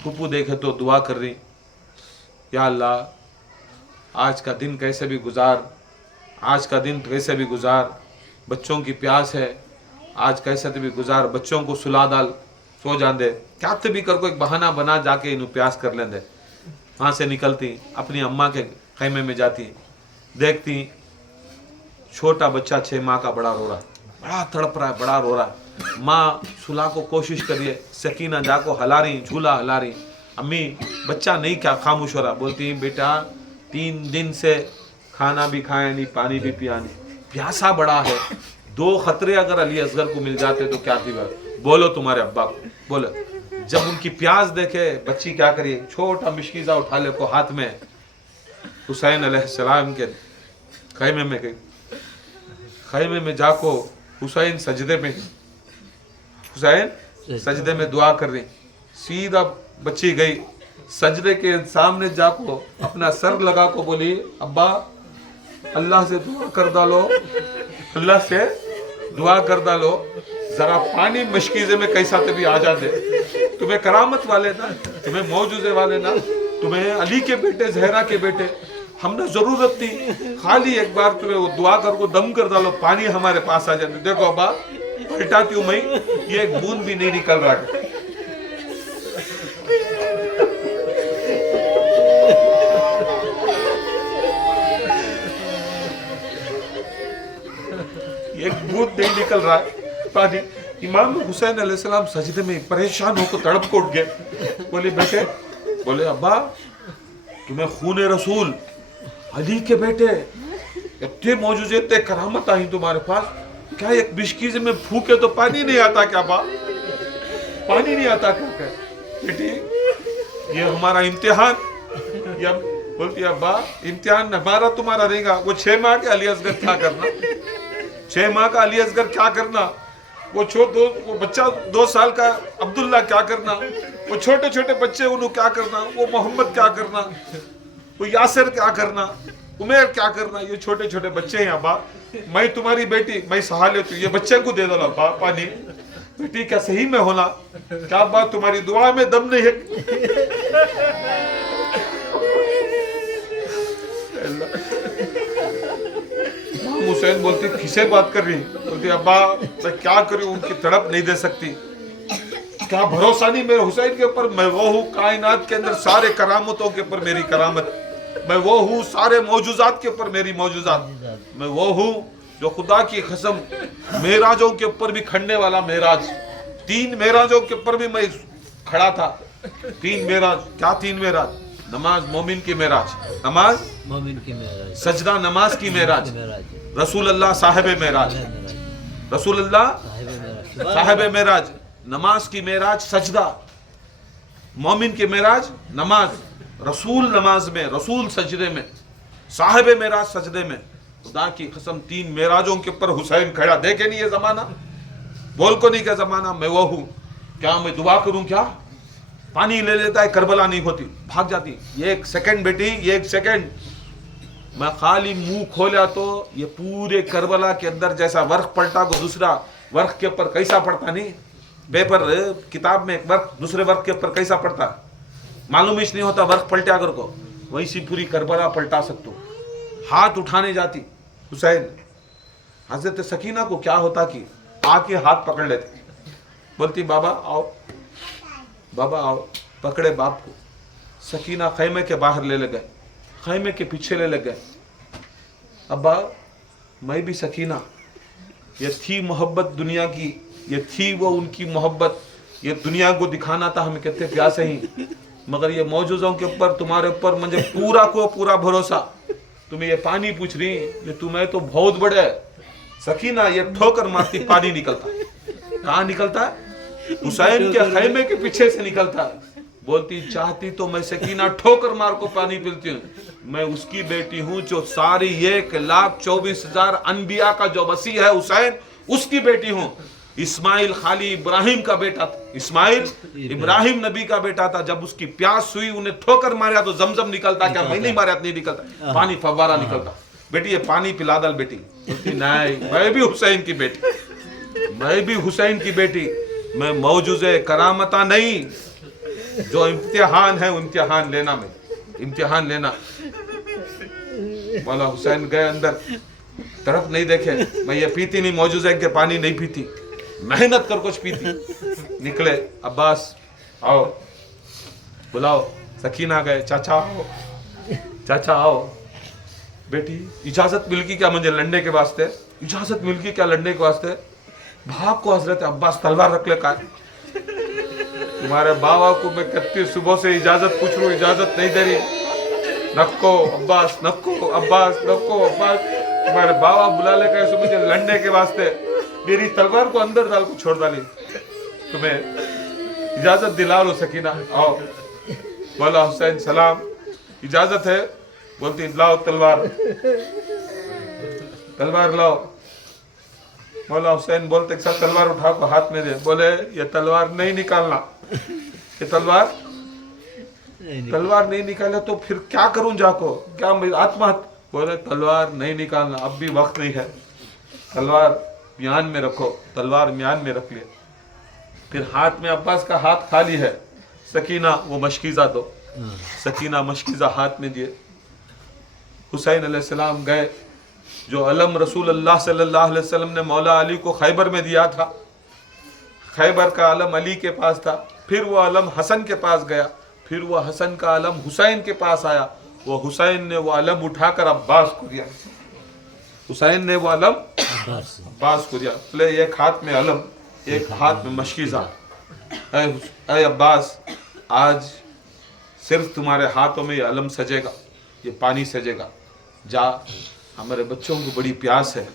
پھپھو دیکھے تو دعا کر رہی، یا اللہ آج کا دن کیسے بھی گزار، بچوں کی پیاس ہے، آج کیسے بھی گزار، بچوں کو سلا ڈال، سو جان دے. کیا بھی کر کو ایک بہانہ بنا جا کے انہوں پیاس کر لیں دے. وہاں سے نکلتی اپنی اماں کے خیمے میں جاتی، دیکھتی چھوٹا بچہ 6 ماہ کا بڑا رو رہا، بڑا تڑپ رہا ہے، بڑا رو رہا ہے. ماں سلا کو کوشش کریے، سکینہ جا کو ہلا رہی، جھولا ہلا رہی. امی بچہ نہیں کیا خاموش ہو رہا. بولتی بیٹا 3 دن سے کھانا بھی کھایا نہیں، پانی بھی پیا نہیں، پیاسا بڑا ہے. 2 خطرے اگر علی اصغر کو مل جاتے تو کیا تھی بات. بولو تمہارے ابا کو بولو. جب ان کی پیاس دیکھے بچی کیا کری، چھوٹا مشکیزہ اٹھا لے کو ہاتھ میں حسین علیہ السلام کے خیمے میں گئی. خیمے میں جا کو حسین سجدے میں دعا کر رہی. سیدھا بچی گئی سجدے کے سامنے جا کو اپنا سر لگا کو بولی ابا اللہ سے دعا کر ڈالو، اللہ سے دعا کر ڈالو ذرا پانی مشکیزے میں کیسا تبھی آ جا دے. تمہیں کرامت والے نا، تمہیں موجوزے والے نا، تمہیں علی کے بیٹے زہرا کے بیٹے، ہم نے ضرورت نہیں، خالی ایک بار تمہیں وہ دعا کر کو دم کر ڈالو، پانی ہمارے پاس آ جائے. دیکھو ابا پلٹاتی ہوں میں، یہ ایک بوند بھی نہیں نکل رہا. ایک بوند نہیں نکل رہا ہے پانی. امام حسین علیہ السلام سجدے میں پریشان ہو کو تڑپ کو اٹھ گئے. بولے بیٹے، بولے ابا تمہیں خون رسول علی کے بیٹے اتنے موجوزے اتنے کرامت آئی تمہارے پاس، کیا ایک بشکیزے میں پھوکے تو پانی نہیں آتا کیا با؟ پانی نہیں آتا کیا؟ بیٹی یہ ہمارا امتحان، बोलती अब्बा इम्तिहान हमारा तुम्हारा रहेगा, वो 6 माह के अली असगर क्या करना, 6 माह का अली असगर क्या करना, वो बच्चा 2 साल का अब्दुल्ला क्या करना, वो छोटे छोटे बच्चे उन्होंने क्या करना, वो मोहम्मद क्या करना, वो यासिर क्या करना, उमेर क्या करना, ये छोटे छोटे बच्चे हैं अब्बा, मैं तुम्हारी बेटी मैं सहा लेती हूँ, ये बच्चे को दे दो अब्बा पानी। बेटी क्या सही में होना, क्या अब्बा तुम्हारी दुआ में दम नहीं है। हुसैन बोलती किसे बात कर रही, बोलती अब्बा मैं क्या करूं, उनकी तड़प नहीं दे सकती, क्या भरोसा नहीं मेरे हुसैन के ऊपर, मैं वो हूँ कायनात के अंदर सारे करामतों के ऊपर मेरी करामत, मैं वो हूँ सारे मौजूजात के ऊपर मेरी मौजूजात, मैं वो हूँ जो खुदा की कसम मेराजों के ऊपर भी खड़ने वाला मेराज, 3 मेराजों के ऊपर भी मैं खड़ा था। 3 मेराज, क्या 3 मेराज, नमाज मोमिन की मेराज, नमाज मोमिन की मेराज, सजदा नमाज की मेराज, रसूल अल्लाह साहिब मेराज, रसूल अल्लाह साहिब मेराज, नमाज की मेराज सजदा, मोमिन की मेराज नमाज, रसूल नमाज में, रसूल सजदे में, साहिब मेराज सजदे में। खुदा की कसम 3 मेराजों के ऊपर हुसैन खड़ा, देखे नहीं ये जमाना, बोल को नहीं क्या जमाना, मैं वो हूँ, क्या मैं दुआ करूं, क्या पानी ले लेता है, करबला नहीं होती, भाग जाती, ये 1 सेकंड बेटी, ये 1 सेकंड, मैं खाली मुंह खोला तो ये पूरे करबला के अंदर जैसा वर्क पलटा को दूसरा वर्क के ऊपर कैसा पड़ता, नहीं पेपर किताब में एक वर्क दूसरे वर्क के ऊपर कैसा पड़ता, मालूम ही नहीं होता वर्क पलटे अगर को, वैसी पूरी करबला पलटा सकते हो। हाथ उठाने जाती हुसैन, हजरत सकीना को क्या होता कि आके हाथ पकड़ लेते, बोलती बाबा आओ, बाबा आओ, पकड़े बाप को, सकीना खैमे के बाहर ले गए, खैमे के पीछे ले गए, अब्बा मैं भी सकीना, ये थी मोहब्बत दुनिया की, ये थी वो उनकी मोहब्बत, ये दुनिया को दिखाना था, हमें कहते प्यासे ही, मगर ये मौजूदों के ऊपर तुम्हारे ऊपर मुझे पूरा को पूरा भरोसा, तुम्हें ये पानी पूछ रही, ये तुम्हें तो बहुत बड़े सकीना, ये ठोकर मारती पानी निकलता, कहाँ निकलता है, हुसैन के खैमे के पीछे से निकलता है। बोलती चाहती तो मैं सकीना ठोकर मार को पानी पीती हूँ, मैं उसकी बेटी हूँ जो सारी 1,24,000 अनबिया का जो वसी है हुसैन, उसकी बेटी हूँ। इस्माइल खाली इब्राहिम का बेटा था, इस्माइल इब्राहिम नबी का बेटा था, जब उसकी प्यास हुई उन्हें ठोकर मारा तो जमजम निकलता, क्या मैं नहीं मारा नहीं निकलता, पानी फव्वारा निकलता, बेटी ये पानी पिला दल बेटी। बोलती नहीं मैं भी हुसैन की बेटी, मैं भी हुसैन की बेटी, मैं मौजूज़े करामता नहीं, जो इम्तिहान है इम्तिहान लेना, में इम्तिहान लेना। बोला हुसैन गए अंदर, तरफ नहीं देखे, मैं ये पीती नहीं मौजूज़े के पानी नहीं पीती, मेहनत कर कुछ पीती। निकले, अब्बास आओ बुलाओ, सकीना गए, चाचा आओ, चाचा आओ, बेटी इजाजत मिल गई क्या मुझे लड़ने के वास्ते, इजाजत मिल गई क्या लड़ने के वास्ते, भाग को हजरत अब्बास तलवार रख ले का, तुम्हारे बाबा को मैं कत्ती सुबह से इजाजत पूछ रहा हूँ, इजाजत नहीं दे रही, नक्को अब्बास, नक्को अब्बास, नक्को अब्बास, तुम्हारे बाबा बुला ले गए मुझे लड़ने के वास्ते, मेरी तलवार को अंदर डाल को छोड़ डाली, तुम्हें इजाजत दिला लो सकीना आओ। बोला हुसैन सलाम, इजाजत है, बोलती लाओ तलवार, तलवार लाओ। मौला हुसैन बोलते सब तलवार उठा को हाथ में दे, बोले ये तलवार नहीं निकालना, ये तलवार नहीं निकाला तो फिर क्या करूं जाको, क्या मेरी आत्महत्या, बोले तलवार नहीं निकालना, अब भी वक्त नहीं है, तलवार म्यान में रखो, तलवार म्यान में रख ले। फिर हाथ में अब्बास का हाथ खाली है, सकीना वो मशकीज़ा दो, सकीना मशकीज़ा हाथ में दिए। हुसैन अलैहिस्सलाम गए, जो अलम रसूल अल्लाह सल्लल्लाहु अलैहि वसल्लम ने मौला अली को खैबर में दिया था, खैबर का अलम अली के पास था, फिर वो अलम हसन के पास गया, फिर वो हसन का अलम हुसैन के पास आया, वो हुसैन ने वो अलम उठाकर अब्बास को दिया, हुसैन ने वो अलम अब्बास को दिया, बोले एक हाथ में अलम एक हाथ में मशकीज़ा, ऐ अब्बास आज सिर्फ तुम्हारे हाथों में ये अलम सजेगा, ये पानी सजेगा, जा हमारे बच्चों को बड़ी प्यास है,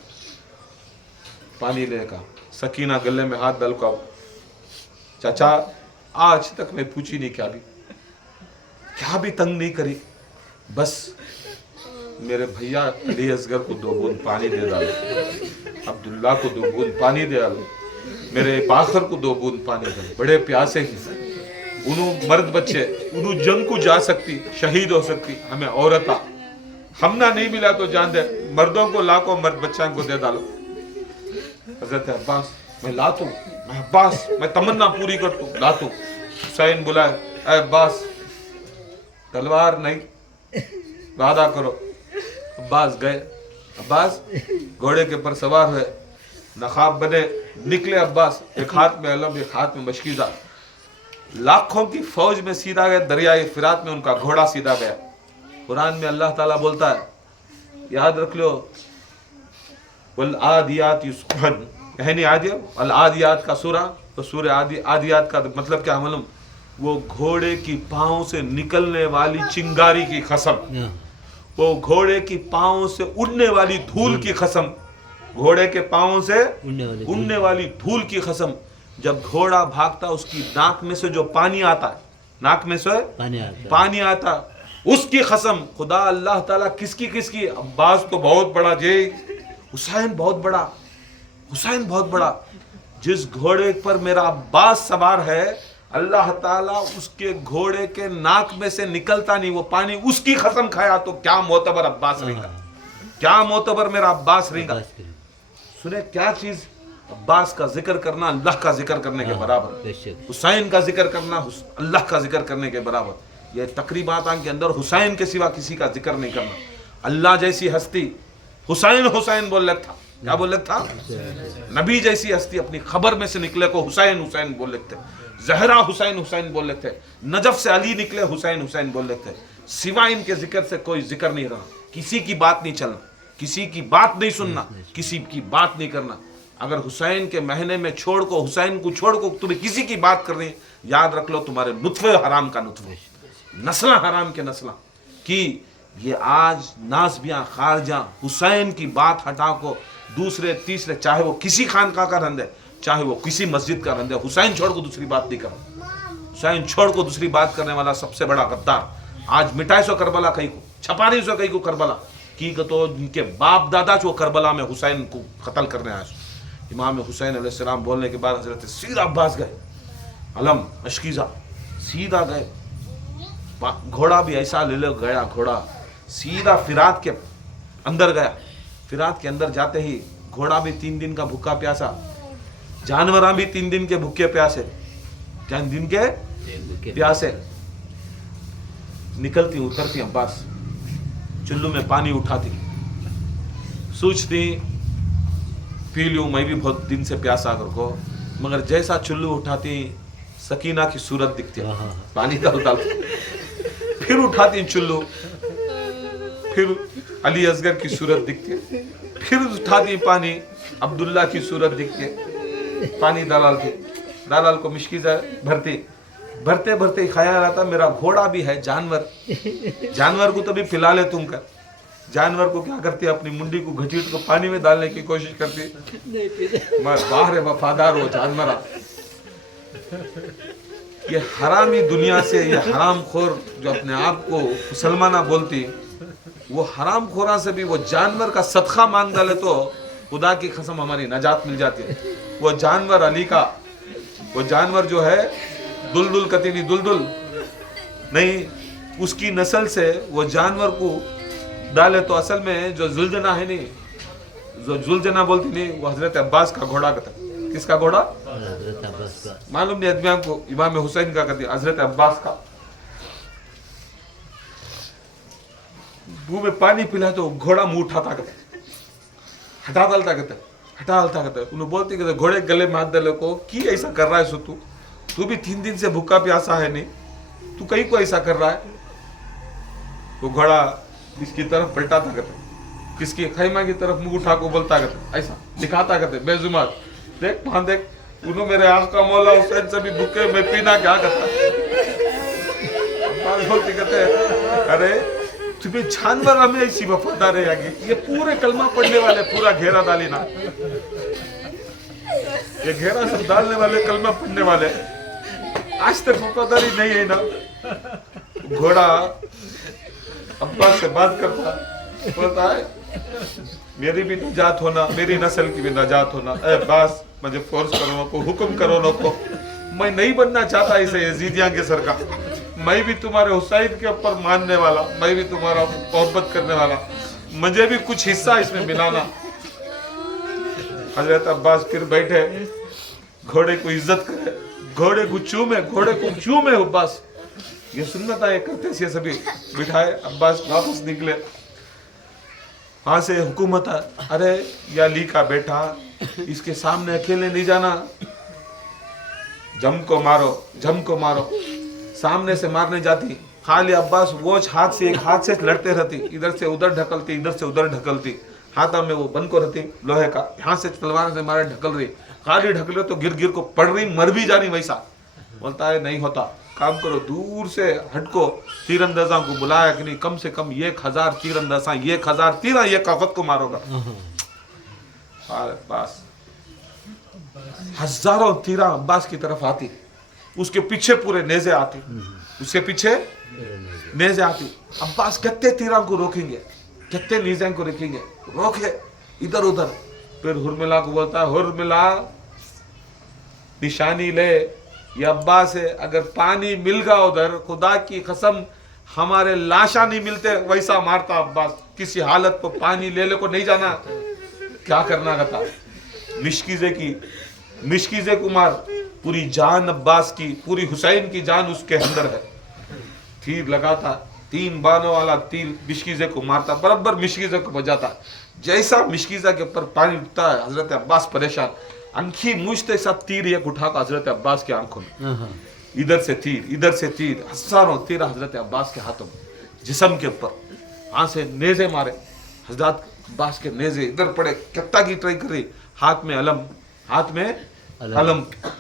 पानी लेगा। सकीना गले में हाथ डाल का, चाचा आज तक मैं पूछी नहीं क्या भी तंग नहीं करी, बस मेरे भैया अली असगर को 2 बूंद पानी दे डालो, अब्दुल्ला को 2 बूंद पानी दे डालो, मेरे बाखर को 2 बूंद पानी दे डालो। बड़े प्यासे हैं उन्हों मर्द बच्चे, उन्हों जंग को जा सकती, शहीद हो सकती, हमें औरत आ हमना नहीं मिला तो जान दे, मर्दों को लाखों मर्द बच्चा को दे डालो। हजरत अब्बास मैं लातू, मैं अब्बास मैं तमन्ना पूरी कर तू लातू। हुसैन बुलाए, ऐ अब्बास तलवार नहीं, वादा करो। अब्बास गए, अब्बास घोड़े के पर सवार हुए, नखाब बने, निकले अब्बास, एक हाथ में अलम एक हाथ में मशकीज़ा, लाखों की फौज में सीधा गए, दरियाए फिरात में उनका घोड़ा सीधा गया। कुरान में अल्लाह ताला बोलता है, याद रख लो, वल आदियात युस्फन, यानी अल आदियात का सूरा, तो सूर्य आदियात का मतलब क्या मालूम? वो घोड़े की पाँव से निकलने वाली चिंगारी की कसम, वो घोड़े की पाँव से उड़ने वाली धूल की कसम, घोड़े के पाँव से उड़ने वाली धूल की कसम। जब घोड़ा भागता उसकी नाक में से जो पानी आता है, नाक में से पानी आता, उसकी कसम। खुदा अल्लाह ताला किसकी? अब्बास तो बहुत बड़ा जे, हुसैन बहुत बड़ा, हुसैन बहुत बड़ा। जिस घोड़े पर मेरा अब्बास सवार है, अल्लाह ताला उसके घोड़े के नाक में से निकलता नहीं वो पानी, उसकी कसम खाया तो क्या मोतबर अब्बास रहेगा, क्या मोतबर मेरा अब्बास रहेगा। सुने क्या चीज, अब्बास का जिक्र करना अल्लाह का जिक्र करने के बराबर, हुसैन का जिक्र करना अल्लाह का जिक्र करने के बराबर। ये तकरीबात के अंदर हुसैन के सिवा किसी का जिक्र नहीं करना। अल्लाह जैसी हस्ती हुसैन हुसैन बोल लगता था, क्या बोल लगता था? नबी जैसी हस्ती अपनी खबर में से निकले को हुसैन हुसैन बोल लगते, जहरा हुसैन हुसैन बोल लगते, नजफ से अली निकले हुसैन हुसैन बोल लगते। सिवा इनके जिक्र से कोई जिक्र नहीं रहा। किसी की बात नहीं चलना, किसी की बात नहीं सुनना, किसी की बात नहीं करना। अगर हुसैन के महीने में छोड़ को, हुसैन को छोड़ को तुम्हें किसी की बात करनी, याद रख लो तुम्हारे नुत्फे हराम का नुत्फे, नस्ला हराम के नस्ला। कि ये आज नासबियाँ खारजा हुसैन की बात हटा को दूसरे तीसरे, चाहे वो किसी खानका का रंद है, चाहे वो किसी मस्जिद का रंद है, हुसैन छोड़ को दूसरी बात नहीं करना। हुसैन छोड़ को दूसरी बात करने वाला सबसे बड़ा गद्दार। आज मिटाए सो करबला कहीं को, छपा नहीं सो कहीं को करबला की, तो इनके बाप दादा जो करबला में हुसैन को कत्ल करने आए। इमाम हुसैन अलैहिस्सलाम बोलने के बाद हजरत सीधा अब्बास गए, अलम अशकीज़ा सीधा गए, घोड़ा भी ऐसा ले लो गया, घोड़ा सीधा फिरात के अंदर गया। फिरात के अंदर जाते ही घोड़ा भी 3 दिन का भूखा प्यासा, जानवर भी 3 दिन के भूखे प्यासे, 3 दिन के प्यासे। निकलती उतरती अब्बास, चुल्लू में पानी उठाती, सोचती पी लूँ मैं भी बहुत दिन से प्यासा अगर को, मगर जैसा चुल्लू उठाती सकीना की सूरत दिखती है, पानी डाल फिर उठाती चुल्लू, फिर अली असगर की सूरत दिखती है, फिर उठाती पानी, अब्दुल्ला की सूरत दिखती है, पानी दालाल को मिश्कीज़ा भरती, भरते भरते ख्याल आता मेरा घोड़ा भी है जानवर, जानवर को तभी पिला ले तुम कर। जानवर को क्या करती है, अपनी मुंडी को घसीट को पानी में डालने की कोशिश करती, मैं बाहर वफादार हो जानवरा। ये हरामी दुनिया से, ये हराम खोर जो अपने आप को मुसलमाना बोलती, वो हराम खोरा से भी वो जानवर का सदका मांग डाले तो खुदा की कसम हमारी नजात मिल जाती है। वो जानवर अली का, वो जानवर जो है दुलदुल कतीनी, दुलदुल नहीं, उसकी नस्ल से वो जानवर को डाले तो असल में जो जुलजना है नहीं, जो जुलजना बोलती नहीं, वो हजरत अब्बास का घोड़ा का था। किसका घोड़ा? मालूम नहीं अदमिया को, इमाम हुसैन का कहती हजरत अब्बास का। मुंह में पानी पिला तो घोड़ा मुंह उठाता कहते, हटा डालता कहते, हटा डालता कहते। उन्हें बोलती कहते घोड़े गले में हाथ डाले को की ऐसा कर रहा है, सो तू भी 3 दिन से भूखा प्यासा है नहीं, तू कहीं को ऐसा कर रहा है। वो घोड़ा इसकी तरफ पलटाता कहते, किसकी खैमा की तरफ मुंह उठा को बोलता कहते, ऐसा दिखाता कहते बेजुमात, देख वहां देख, उन्होंने मेरे आका मौला हुसैन से भी भूखे, मैं पीना क्या करता। बोलती कहते अरे तुम्हें जानवर हमें ऐसी वफादार है आगे, ये पूरे कलमा पढ़ने वाले पूरा घेरा डाली ना, ये घेरा सब डालने वाले कलमा पढ़ने वाले आज तक वफादारी नहीं है ना। घोड़ा अब्बास से बात करता, बोलता है मेरी भी नजात होना, मेरी नस्ल की भी नजात होना। ए अब्बास मुझे फोर्स करो नको, हुक्म करो नको, मैं नहीं बनना चाहता इसे यजीदियां के सर का। मैं भी तुम्हारे हुसैन के ऊपर मानने वाला, मैं भी तुम्हारा मोहब्बत करने वाला, मुझे भी कुछ हिस्सा इसमें मिलाना। हजरत अब्बास फिर बैठे, घोड़े को इज्जत करे, घोड़े को चूमे अब्बास। ये सुन्नत है करते से सभी बिठाए। अब्बास वापस निकले, वहां से हुकूमत है, अरे या ली का बेटा, इसके सामने अकेले नहीं जाना, जम को मारो। सामने से मारने जाती, खाली अब्बास वो हाथ से एक हाथ से लड़ते रहती, इधर से उधर ढकलती, इधर से उधर ढकलती, हाथ में वो बन को रहती लोहे का, यहाँ से तलवार से मारे ढकल रही, खाली ढकले तो गिर को पड़ रही, मर भी जानी वैसा। बोलता है नहीं होता, काम करो, दूर से हटको, तीरंदाजा को बुलाया कि नहीं, कम से कम 1000 तीरंदाजा, 1000 तीरा ये काफत को मारोगा। अब्बास हजारों तीरा अब्बास की तरफ आती, उसके पीछे पूरे नेज़े आती, उसके पीछे नेज़े आती। अब्बास कितने तीरा को रोकेंगे, कितने नीज़े को रोकेंगे, रोके इधर उधर। फिर हुरमिला को बोलता है, हुरमिला निशानी ले, ये अब्बास है, अगर पानी मिल गया उधर, खुदा की कसम हमारे लाशा नहीं मिलते वैसा मारता अब्बास। किसी हालत पर पानी ले को नहीं जाना, क्या करना था। मिशकीजे को मार, पूरी जान अब्बास की, पूरी हुसैन की जान उसके अंदर है। तीर लगाता, 3 बानों वाला तीर मिशकीजे को मारता, बराबर मिशकीजे को बजाता। जैसा मिशकीजा के ऊपर पानी उठता है, हजरत अब्बास परेशान, अंखी मुझते साथ तीर एक उठा कर हजरत अब्बास की आंखों में, इधर से तीर, हजारों तीर हजरत अब्बास के हाथों में, जिस्म के ऊपर, वहां से नेज़े मारे, हजरत अब्बास के नेज़े इधर पड़े, कितना की ट्राई कर रही, हाथ में अलम,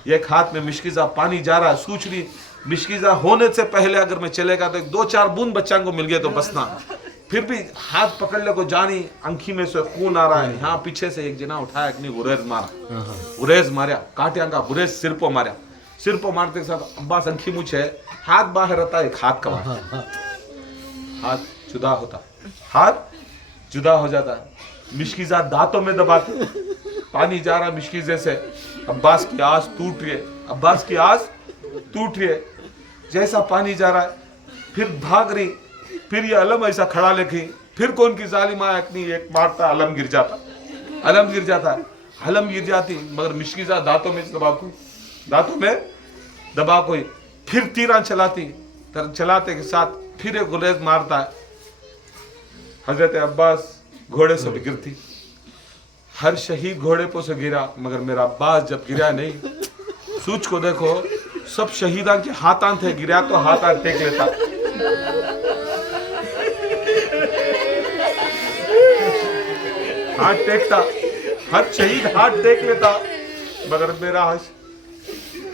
एक हाथ में मिशकीजा, पानी जा रहा है, सूझ रही, मिशकीजा होने से पहले अगर मैं चलेगा तो 2-4 बूंद बच्चा को मिल गया तो बसना, फिर भी हाथ पकड़ ले को जानी, आंखी में से खून आ रहा है। यहाँ पीछे से एक जना उठाया, एक ने गुरेज मारा, काटिया का गुरेज सिर पर मारा, सिर पर मारते के साथ अब्बास अंखी मुझे हाथ बाहर रहता, एक हाथ का हाथ जुदा हो जाता है। मिशकीजा दांतों में दबाते, पानी जा रहा मिशकीजे से, अब्बास की आस टूट रही है, जैसा पानी जा रहा है, फिर भाग रही, फिर ये अलम ऐसा खड़ा लेके, फिर कौन की जालिमा इतनी, एक मारता, अलम गिर जाता है, अलम गिर जाती, मगर मिशकीजा दांतों में दबा कोई, फिर तीरा चलाते के साथ फिर एक गुलेज मारता है। हजरत अब्बास घोड़े से गिरती, हर शहीद घोड़े पर से गिरा, मगर मेरा अब्बास जब गिरा नहीं, सूझ को देखो, सब शहीदा के हाथां थे, गिरा तो हाथ टेक लेता, हाथ टेकता, हर शहीद हाथ टेक लेता, मगर मेरा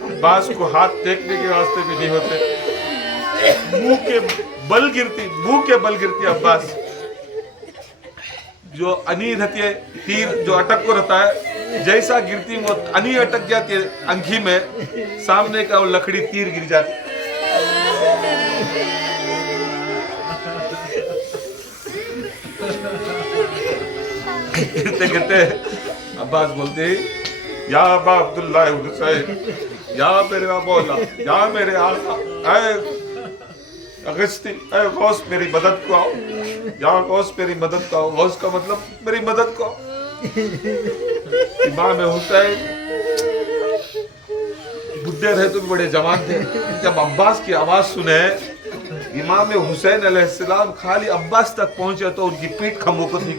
अब्बास को हाथ टेकने के वास्ते भी नहीं होते। मुंह के बल गिरती अब्बास, जो अनी रहती है, तीर जो अटक को रहता है, जैसा गिरती वो अनी अटक जाती है अंखी में, सामने का वो लकड़ी तीर गिर जाती। गिरते अब्बास बोलते, या अब्बा अब्दुल्ला हुसैन, या मेरे मौला, या मेरे आका, ऐ अगस्ती, ऐ गौस मेरी मदद को आओ, या गौस मेरी मदद को आओ, गौस का मतलब मेरी मदद को आओ। इमाम हुसैन बुढ़े रहे तो भी बड़े जवान थे, जब अब्बास की आवाज सुने, इमाम हुसैन अलैहिस्सलाम खाली अब्बास तक पहुंचे तो उनकी पीठ खमोक थी,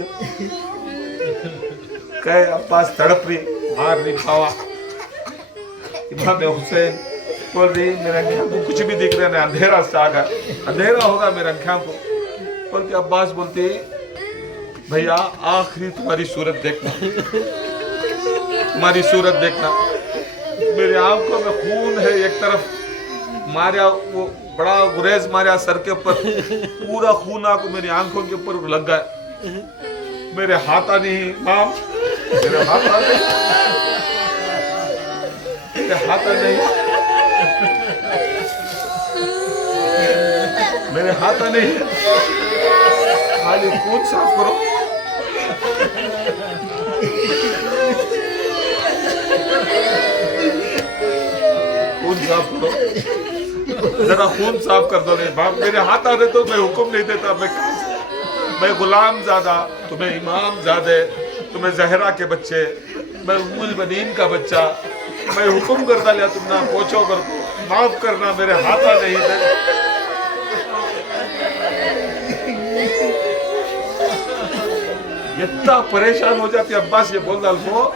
कहे अब्बास तड़प रही, मार रही खावा। इमाम हुसैन बोल रही, मेरे आँखों को कुछ भी दिख रहा है, अंधेरा से आ गया, अंधेरा होगा मेरे आँखों को। बोल के अब्बास बोलते, भैया आखिरी तुम्हारी सूरत देखना, मेरी आंखों में खून है, एक तरफ मारा वो बड़ा गुरेज मारा सर के ऊपर, पूरा खून आको मेरी आंखों के ऊपर लग गया, मेरे हाथ नहीं माम, मेरे हाथ नहीं, خالی خون صاف کرو. خون صاف کرو, ذرا خون صاف کر دو. نہیں باپ میرے ہاتھ آ رہے تو میں حکم نہیں دیتا. میں غلام زادہ, تمہیں امام زادے, تمہیں زہرا کے بچے, میں ام البنین کا بچہ, میں حکم کرتا لیا تم نہ پوچھو کر کو معاف کرنا, میرے ہاتھ آ نہیں تھے. اتنا پریشان ہو جاتی. عباس یہ بول ڈالو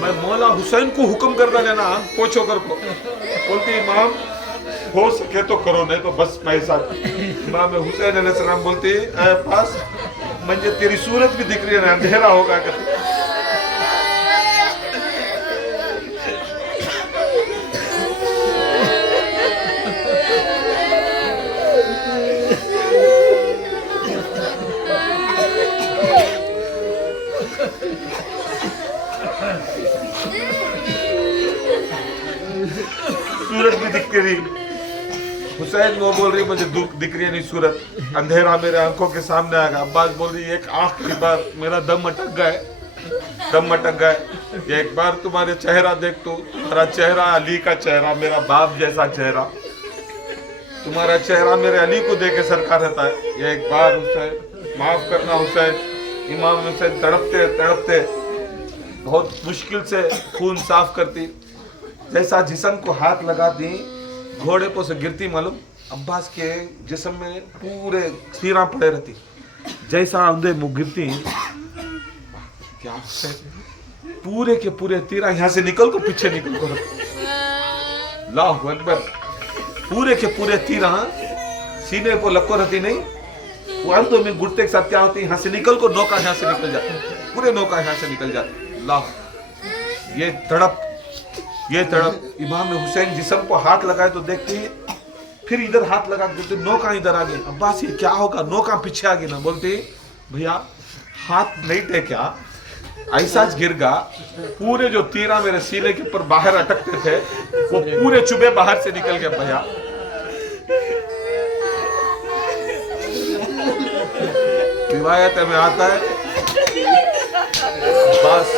میں مولا حسین کو حکم کرتا لینا پوچھو کر کو. بولتی امام ہو سکے تو کرو, نہیں تو بس میں ساتھ. امام حسین علیہ السلام بولتی اے عباس مجھے تیری صورت بھی دکھ رہی ہے, اندھیرا ہوگا کرتی. صورت بھی دکھتی رہی. حسین وہ بول رہی مجھے دکھ رہی ہے نہیں صورت, اندھیرا میرے آنکھوں کے سامنے آ گیا. عباس بول رہی ایک آخری بار, میرا دم اٹک گئے, دم اٹک گئے. یہ ایک بار تمہارے چہرہ دیکھ تو, تمہارا چہرہ علی کا چہرہ, میرا باپ جیسا چہرہ, تمہارا چہرہ میرے علی کو دیکھ کے سرکار رہتا ہے. یہ ایک بار حسین معاف کرنا حسین. امام حسین تڑپتے تڑپتے بہت مشکل سے خون صاف کرتی. جیسا جسم کو ہاتھ لگا دی گھوڑے پہ سے گرتی. معلوم عباس کے جسم میں پورے تیرہ پڑے رہتی. جیسا اندھے منہ گرتی کیا پورے کے پورے تیرہ یہاں سے نکل کو پیچھے نکل کو اللہ اکبر. پورے کے پورے تیرہ سینے پہ لکو رہتی نہیں. وہ اندھوں میں گھٹتے کے ساتھ کیا ہوتی یہاں سے نکل کو نوکا یہاں سے نکل جاتی, پورے نوکا یہاں سے نکل جاتی. اللہ یہ تڑپ امام حسین جسم کو ہاتھ لگائے تو دیکھتی پھر ادھر ہاتھ لگا کے نوکا ادھر آ گئی. عباس یہ کیا ہوگا, نوکا پیچھے آ گئی نا. بولتی بھیا ہاتھ نہیں ٹیکیا, ایسا گر گا. پورے جو تیرہ میرے سینے کے اوپر باہر اٹکتے تھے وہ پورے چوبے باہر سے نکل گئے. بھیا روایت میں آتا ہے عباس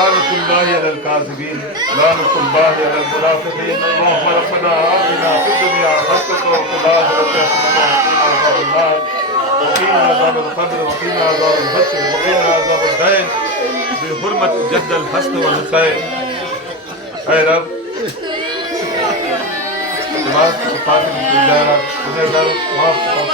لعنة الله على الكاذبين لعنة الله على المنافقين. اللهم ربنا آتنا في الدنيا حسنة وفي الآخرة حسنة وقنا عذاب القبر وقنا عذاب الحشر وقنا عذاب الدين بحرمة جد الحسن والحسين. اے رب نماز کی فاطمہ کی زیارت انہیں در معاف کرو.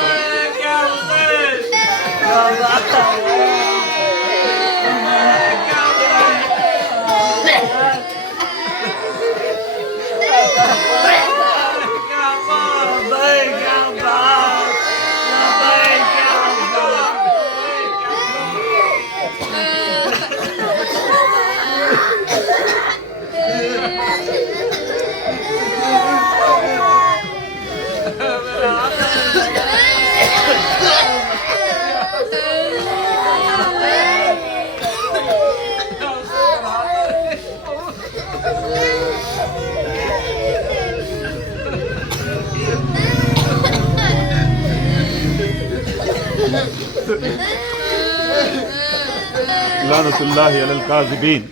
لعنة الله على الكاذبين